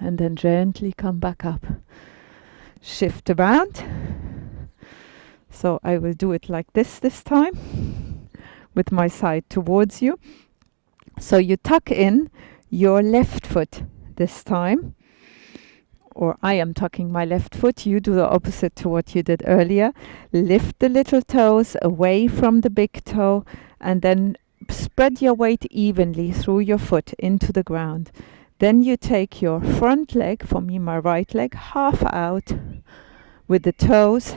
And then gently come back up. Shift around. So I will do it like this time, with my side towards you. So you tuck in your left foot this time. Or I am tucking my left foot. You do the opposite to what you did earlier. Lift the little toes away from the big toe. And then spread your weight evenly through your foot into the ground. Then you take your front leg, for me my right leg, half out with the toes,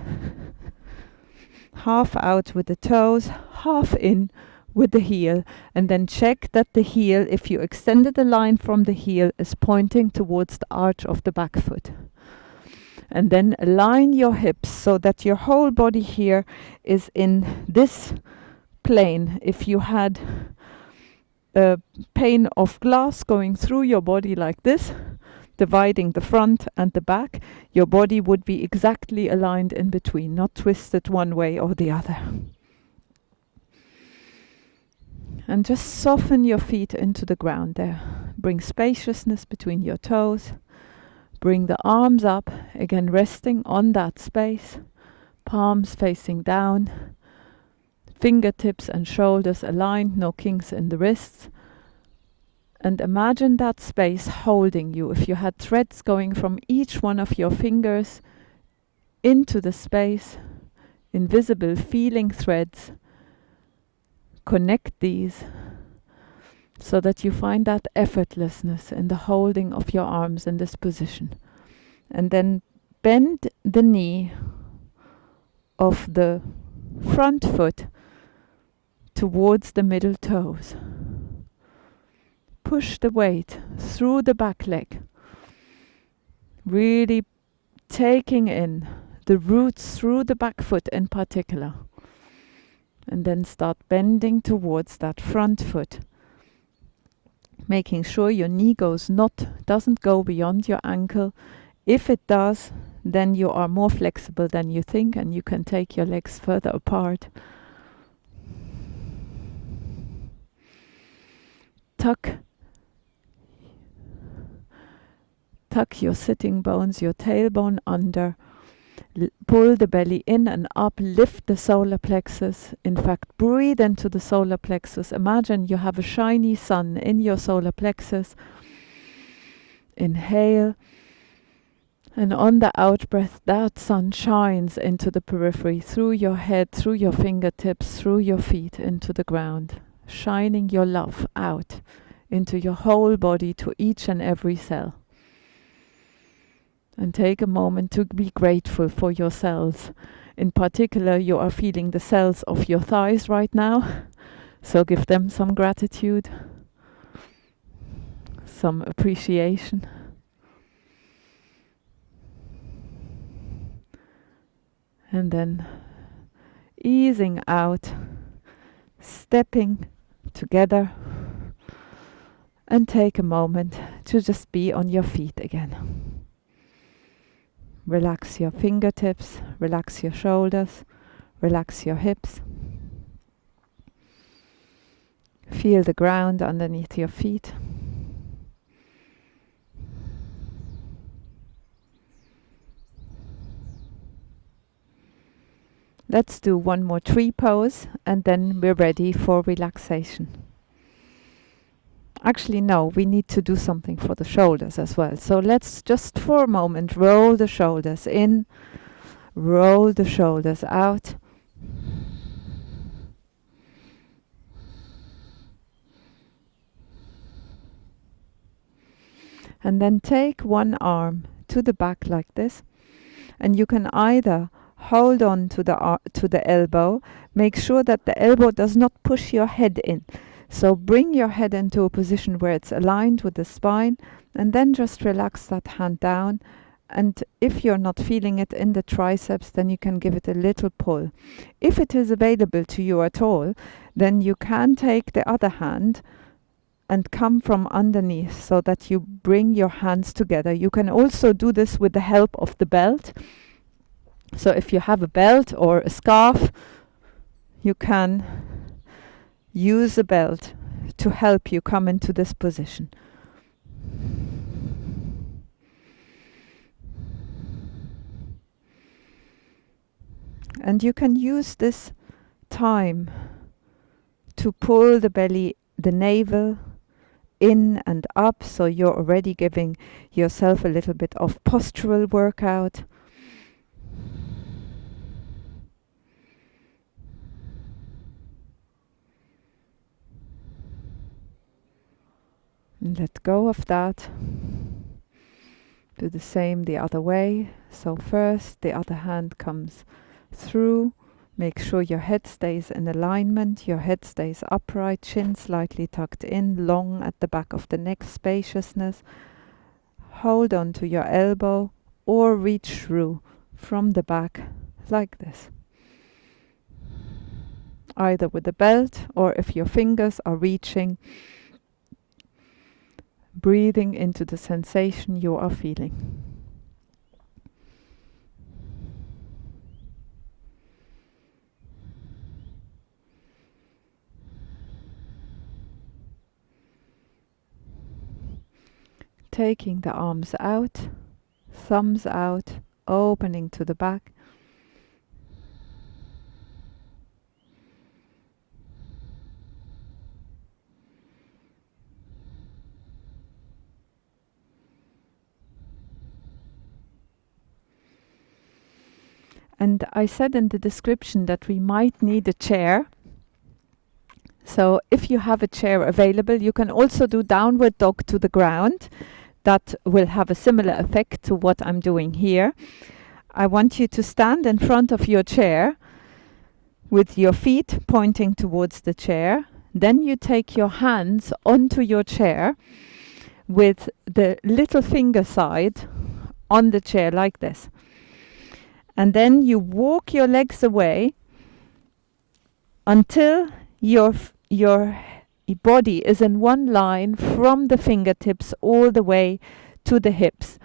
half out with the toes, half in with the heel, and then check that the heel, if you extended the line from the heel, is pointing towards the arch of the back foot. And then align your hips so that your whole body here is in this plane. If you had a pane of glass going through your body like this, dividing the front and the back, your body would be exactly aligned in between, not twisted one way or the other. And just soften your feet into the ground there. Bring spaciousness between your toes. Bring the arms up, again resting on that space. Palms facing down. Fingertips and shoulders aligned, no kinks in the wrists. And imagine that space holding you. If you had threads going from each one of your fingers into the space, invisible feeling threads, connect these so that you find that effortlessness in the holding of your arms in this position. And then bend the knee of the front foot towards the middle toes. Push the weight through the back leg, really taking in the roots through the back foot in particular. And then start bending towards that front foot, making sure your knee doesn't go beyond your ankle. If it does, then you are more flexible than you think, and you can take your legs further apart. Tuck your sitting bones, your tailbone under. Pull the belly in and up, lift the solar plexus. In fact, breathe into the solar plexus. Imagine you have a shiny sun in your solar plexus. Inhale. And on the out breath, that sun shines into the periphery, through your head, through your fingertips, through your feet, into the ground. Shining your love out into your whole body, to each and every cell. And take a moment to be grateful for your cells. In particular, you are feeling the cells of your thighs right now. So give them some gratitude, some appreciation. And then easing out, stepping together, and take a moment to just be on your feet again. Relax your fingertips, relax your shoulders, relax your hips. Feel the ground underneath your feet. Let's do one more tree pose, and then we're ready for relaxation. Actually, no, we need to do something for the shoulders as well. So let's just for a moment roll the shoulders in, roll the shoulders out. And then take one arm to the back like this, and you can either hold on to the elbow. Make sure that the elbow does not push your head in. So bring your head into a position where it's aligned with the spine, and then just relax that hand down. And if you're not feeling it in the triceps, then you can give it a little pull. If it is available to you at all, then you can take the other hand and come from underneath so that you bring your hands together. You can also do this with the help of the belt. So if you have a belt or a scarf, you can use a belt to help you come into this position. And you can use this time to pull the belly, the navel, in and up, so you're already giving yourself a little bit of postural workout. And let go of that. Do the same the other way. So first the other hand comes through. Make sure your head stays in alignment, your head stays upright, chin slightly tucked in, long at the back of the neck, spaciousness. Hold on to your elbow or reach through from the back like this. Either with a belt or if your fingers are reaching, breathing into the sensation you are feeling. Taking the arms out, thumbs out, opening to the back. And I said in the description that we might need a chair. So if you have a chair available, you can also do downward dog to the ground. That will have a similar effect to what I'm doing here. I want you to stand in front of your chair with your feet pointing towards the chair. Then you take your hands onto your chair with the little finger side on the chair like this. And then you walk your legs away until your body is in one line from the fingertips all the way to the hips.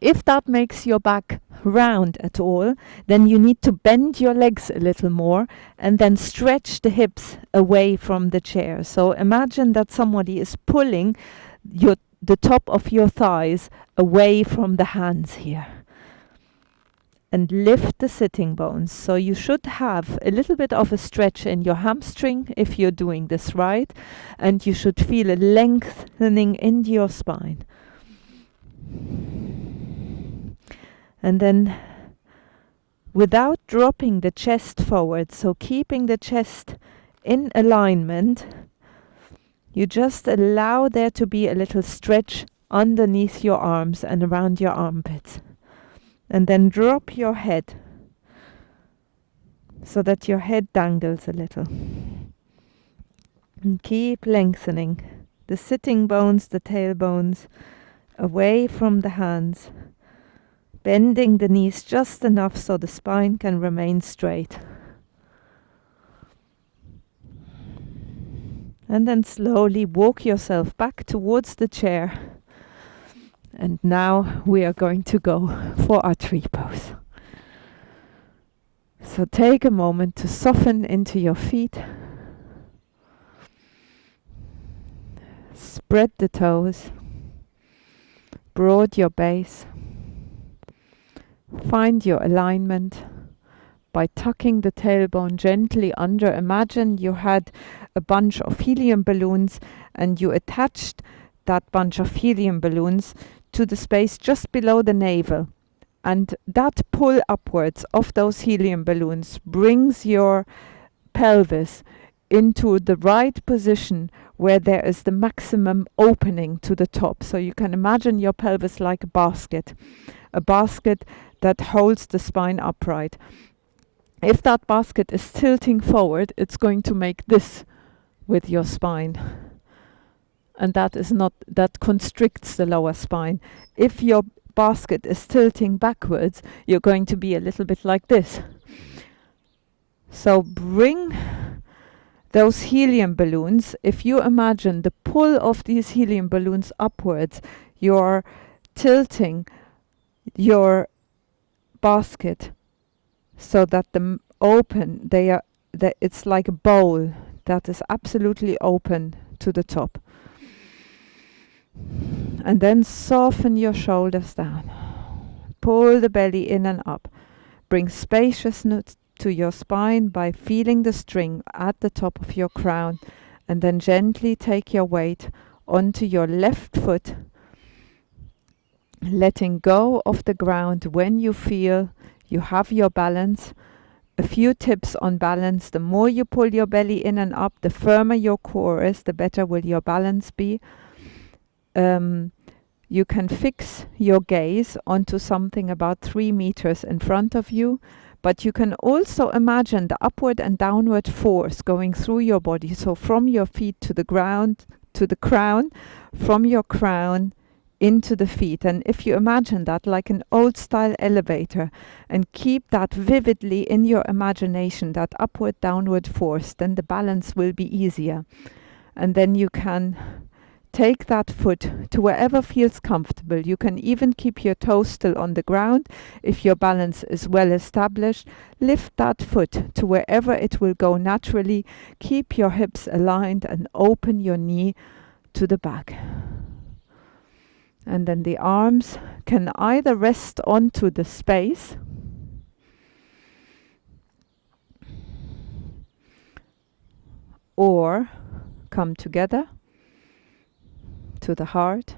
If that makes your back round at all, then you need to bend your legs a little more and then stretch the hips away from the chair. So imagine that somebody is pulling the top of your thighs away from the hands here. And lift the sitting bones. So you should have a little bit of a stretch in your hamstring if you're doing this right. And you should feel a lengthening in your spine. And then without dropping the chest forward, so keeping the chest in alignment, you just allow there to be a little stretch underneath your arms and around your armpits. And then drop your head so that your head dangles a little. And keep lengthening the sitting bones, the tailbones, away from the hands. Bending the knees just enough so the spine can remain straight. And then slowly walk yourself back towards the chair. And now we are going to go for our tree pose. So take a moment to soften into your feet. Spread the toes. Broad your base. Find your alignment by tucking the tailbone gently under. Imagine you had a bunch of helium balloons and you attached that bunch of helium balloons to the space just below the navel. And that pull upwards of those helium balloons brings your pelvis into the right position where there is the maximum opening to the top. So you can imagine your pelvis like a basket that holds the spine upright. If that basket is tilting forward, it's going to make this with your spine. And that constricts the lower spine. If your basket is tilting backwards, you're going to be a little bit like this. So bring those helium balloons. If you imagine the pull of these helium balloons upwards, you're tilting your basket so that it's like a bowl that is absolutely open to the top. And then soften your shoulders down. Pull the belly in and up. Bring spaciousness to your spine by feeling the string at the top of your crown. And then gently take your weight onto your left foot, letting go of the ground when you feel you have your balance. A few tips on balance. The more you pull your belly in and up, the firmer your core is, the better will your balance be. You can fix your gaze onto something about 3 meters in front of you, but you can also imagine the upward and downward force going through your body. So from your feet to the ground, to the crown, from your crown into the feet. And if you imagine that like an old style elevator and keep that vividly in your imagination, that upward downward force, then the balance will be easier. And then you can take that foot to wherever feels comfortable. You can even keep your toes still on the ground if your balance is well established. Lift that foot to wherever it will go naturally. Keep your hips aligned and open your knee to the back. And then the arms can either rest onto the space or come together to the heart,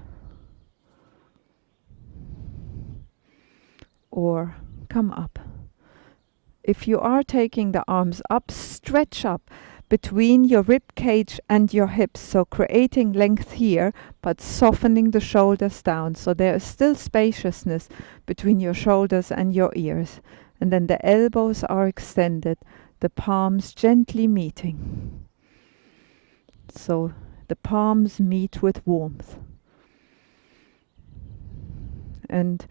or come up. If you are taking the arms up, stretch up between your rib cage and your hips, so creating length here, but softening the shoulders down, so there is still spaciousness between your shoulders and your ears. And then the elbows are extended, the palms gently meeting. So the palms meet with warmth. And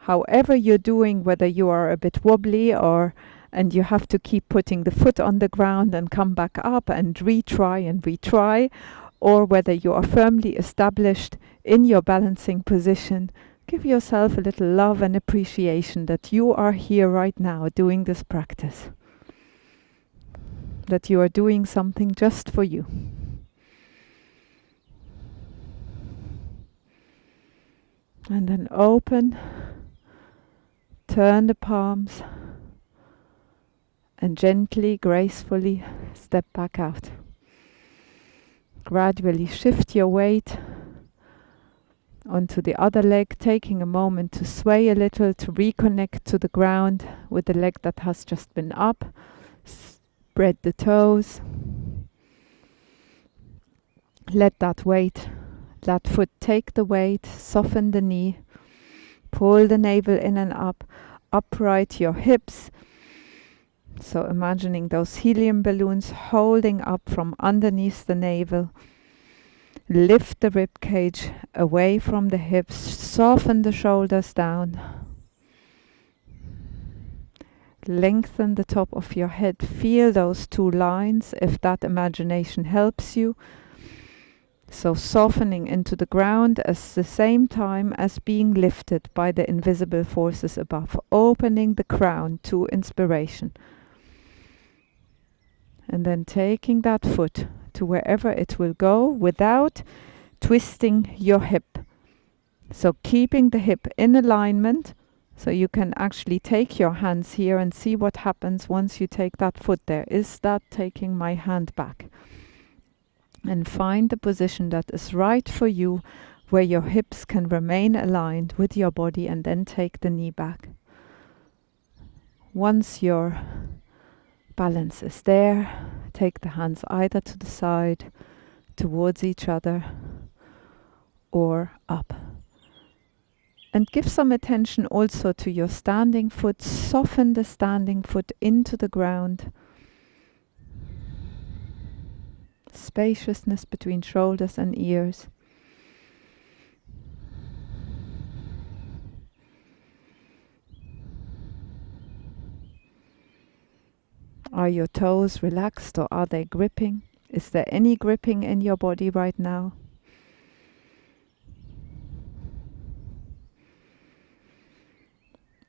however you're doing, whether you are a bit wobbly and you have to keep putting the foot on the ground and come back up and retry, or whether you are firmly established in your balancing position, give yourself a little love and appreciation that you are here right now doing this practice. That you are doing something just for you. And then open, turn the palms, and gently, gracefully step back out. Gradually shift your weight onto the other leg, taking a moment to sway a little, to reconnect to the ground with the leg that has just been up. Spread the toes. Let that foot take the weight, soften the knee, pull the navel in and up, upright your hips. So imagining those helium balloons holding up from underneath the navel. Lift the rib cage away from the hips, soften the shoulders down. Lengthen the top of your head, feel those two lines if that imagination helps you. So softening into the ground at the same time as being lifted by the invisible forces above, opening the crown to inspiration. And then taking that foot to wherever it will go without twisting your hip. So keeping the hip in alignment, so you can actually take your hands here and see what happens once you take that foot there. Is that taking my hand back? And find the position that is right for you, where your hips can remain aligned with your body, and then take the knee back. Once your balance is there, take the hands either to the side, towards each other, or up. And give some attention also to your standing foot. Soften the standing foot into the ground. Spaciousness between shoulders and ears. Are your toes relaxed, or are they gripping? Is there any gripping in your body right now?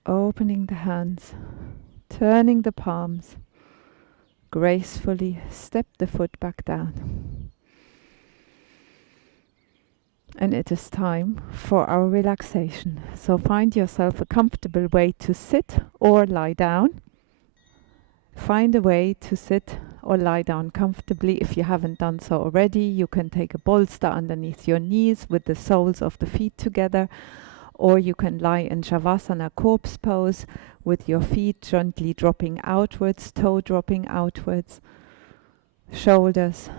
Opening the hands, turning the palms, gracefully step the foot back down. And it is time for our relaxation. So find yourself a comfortable way to sit or lie down. Find a way to sit or lie down comfortably. If you haven't done so already, you can take a bolster underneath your knees with the soles of the feet together, or you can lie in Shavasana corpse pose with your feet gently dropping outwards, toe dropping outwards, shoulders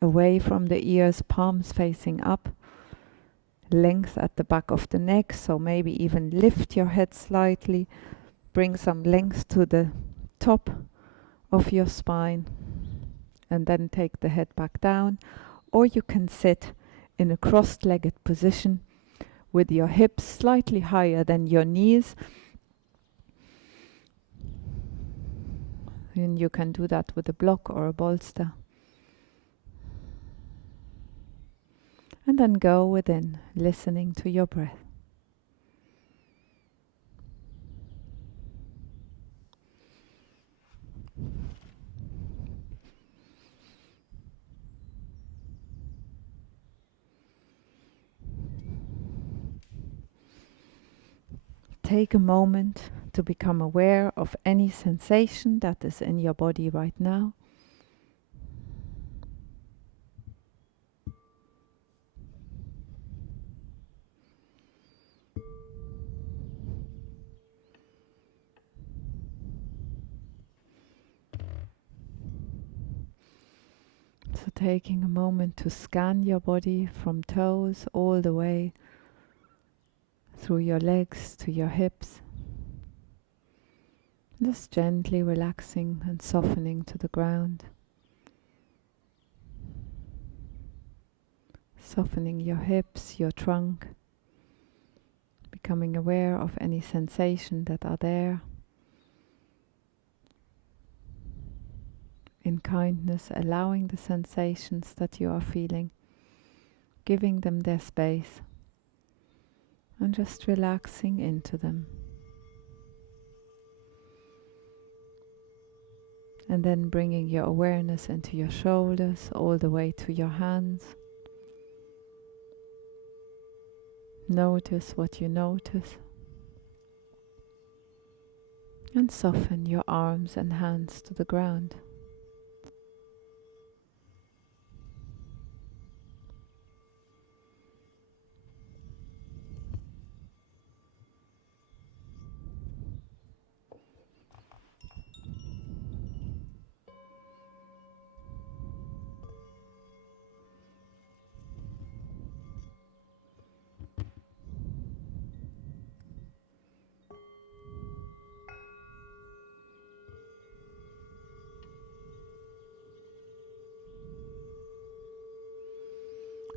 away from the ears, palms facing up. Length at the back of the neck, so maybe even lift your head slightly. Bring some length to the top of your spine. And then take the head back down. Or you can sit in a cross-legged position with your hips slightly higher than your knees. And you can do that with a block or a bolster. And then go within, listening to your breath. Take a moment to become aware of any sensation that is in your body right now. So taking a moment to scan your body from toes all the way through your legs to your hips. Just gently relaxing and softening to the ground. Softening your hips, your trunk. Becoming aware of any sensation that are there. In kindness, allowing the sensations that you are feeling, giving them their space, and just relaxing into them. And then bringing your awareness into your shoulders, all the way to your hands. Notice what you notice. And soften your arms and hands to the ground.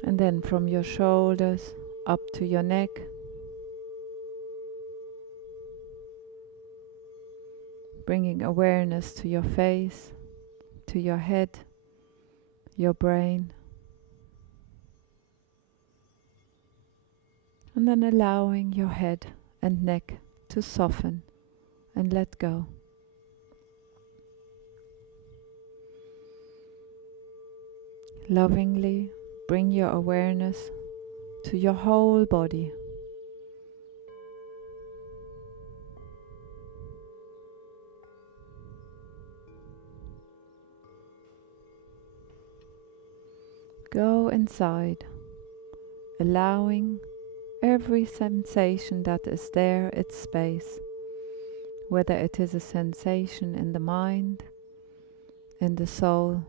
And then from your shoulders up to your neck, bringing awareness to your face, to your head, your brain, and then allowing your head and neck to soften and let go. Lovingly bring your awareness to your whole body. Go inside, allowing every sensation that is there its space, whether it is a sensation in the mind, in the soul,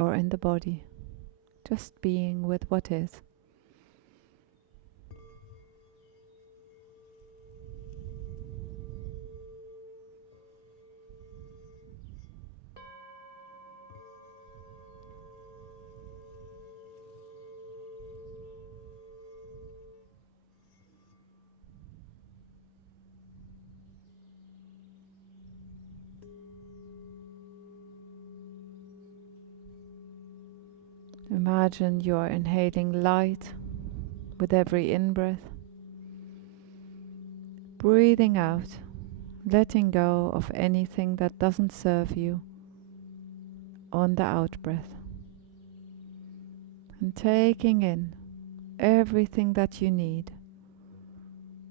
or in the body, just being with what is. Imagine you are inhaling light with every in-breath, breathing out, letting go of anything that doesn't serve you on the out-breath, and taking in everything that you need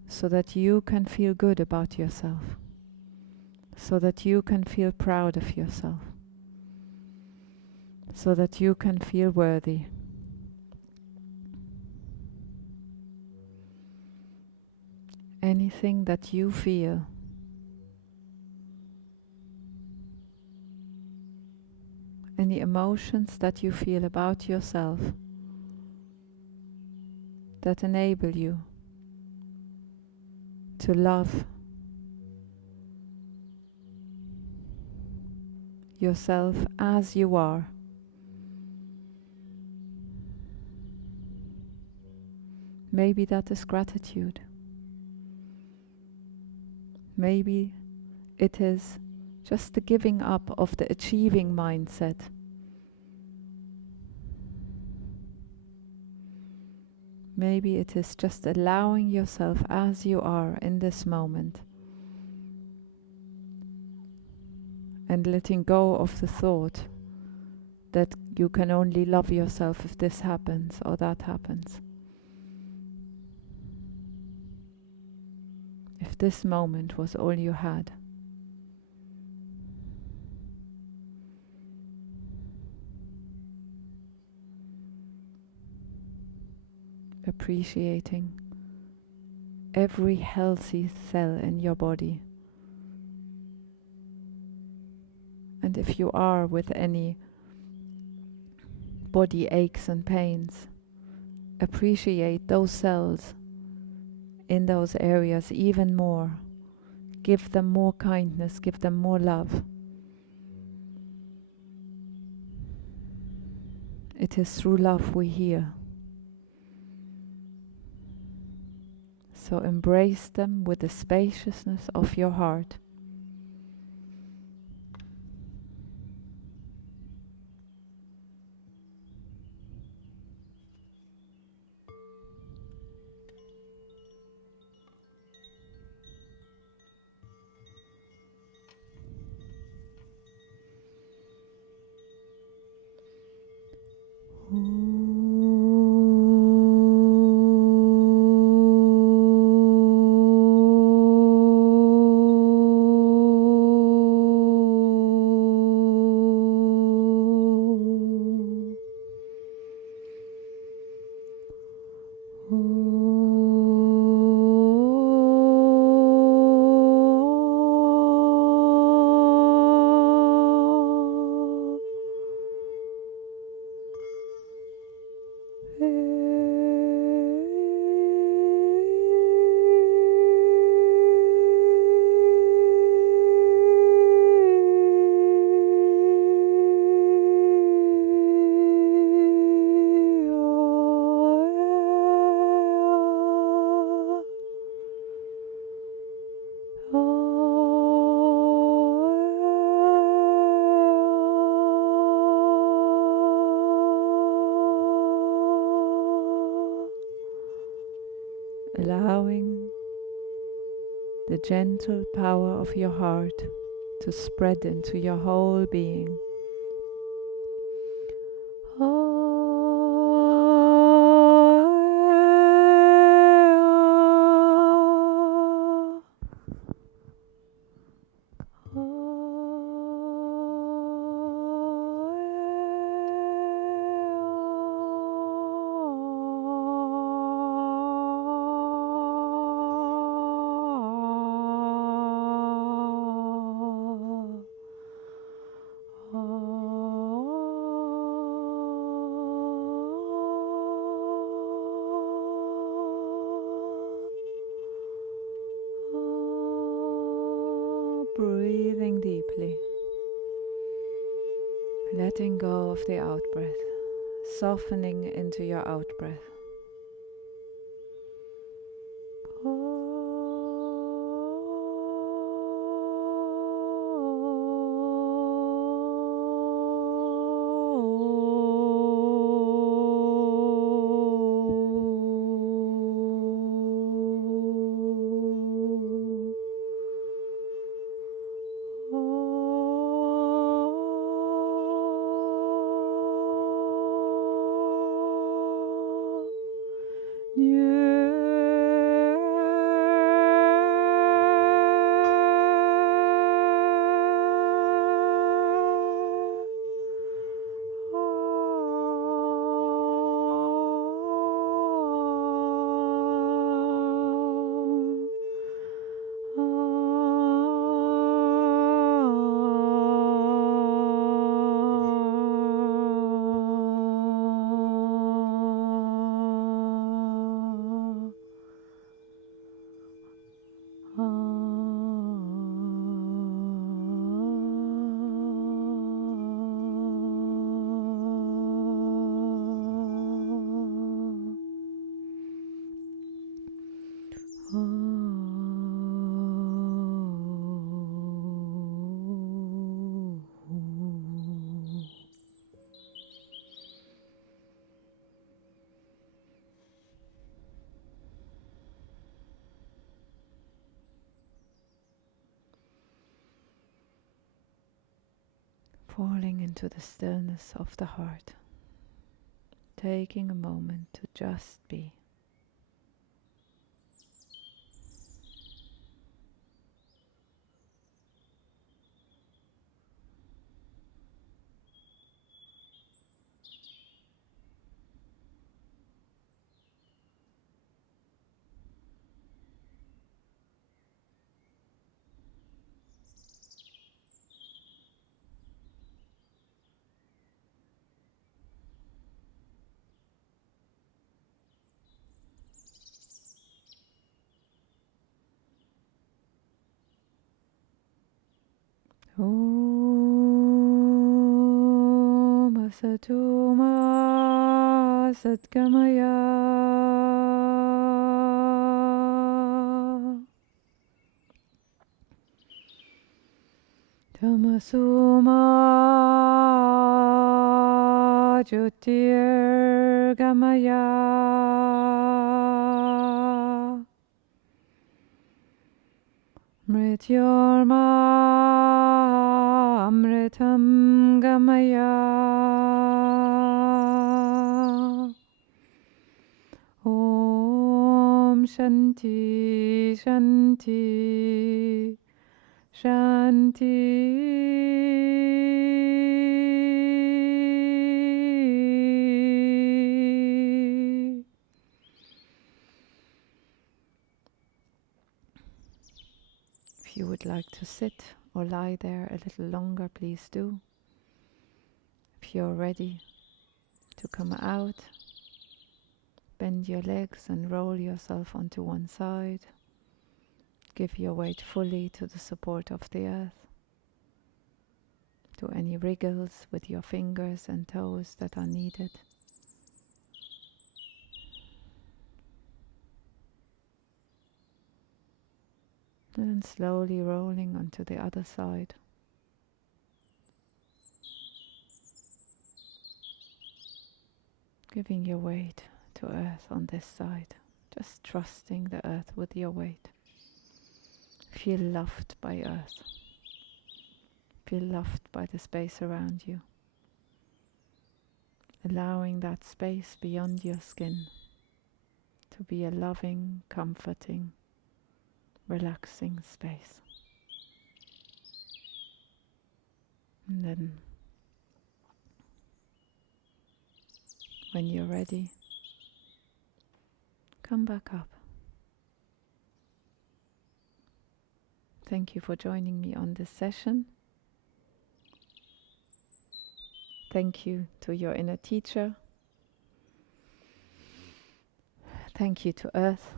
so that you can feel good about yourself, so that you can feel proud of yourself, so that you can feel worthy. Anything that you feel, any emotions that you feel about yourself that enable you to love yourself as you are. Maybe that is gratitude. Maybe it is just the giving up of the achieving mindset. Maybe it is just allowing yourself as you are in this moment and letting go of the thought that you can only love yourself if this happens or that happens. If this moment was all you had. Appreciating every healthy cell in your body. And if you are with any body aches and pains, appreciate those cells in those areas even more. Give them more kindness, give them more love. It is through love we heal. So embrace them with the spaciousness of your heart. Allowing the gentle power of your heart to spread into your whole being. Breathing deeply, letting go of the out-breath, softening into your out-breath. falling into the stillness of the heart, taking a moment to just be. Om Asatu Ma Satgamaya Tamasu Ma Jyotirgamaya Mrityorma Amritam Gamaya Om Shanti Shanti Shanti. If you would like to sit or lie there a little longer, please do. If you're ready to come out, bend your legs and roll yourself onto one side. Give your weight fully to the support of the earth. Do any wriggles with your fingers and toes that are needed. And then slowly rolling onto the other side. Giving your weight to earth on this side. Just trusting the earth with your weight. Feel loved by earth. Feel loved by the space around you. Allowing that space beyond your skin to be a loving, comforting, relaxing space. And then, when you're ready, come back up. Thank you for joining me on this session. Thank you to your inner teacher. Thank you to Earth.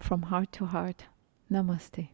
From heart to heart, Namaste.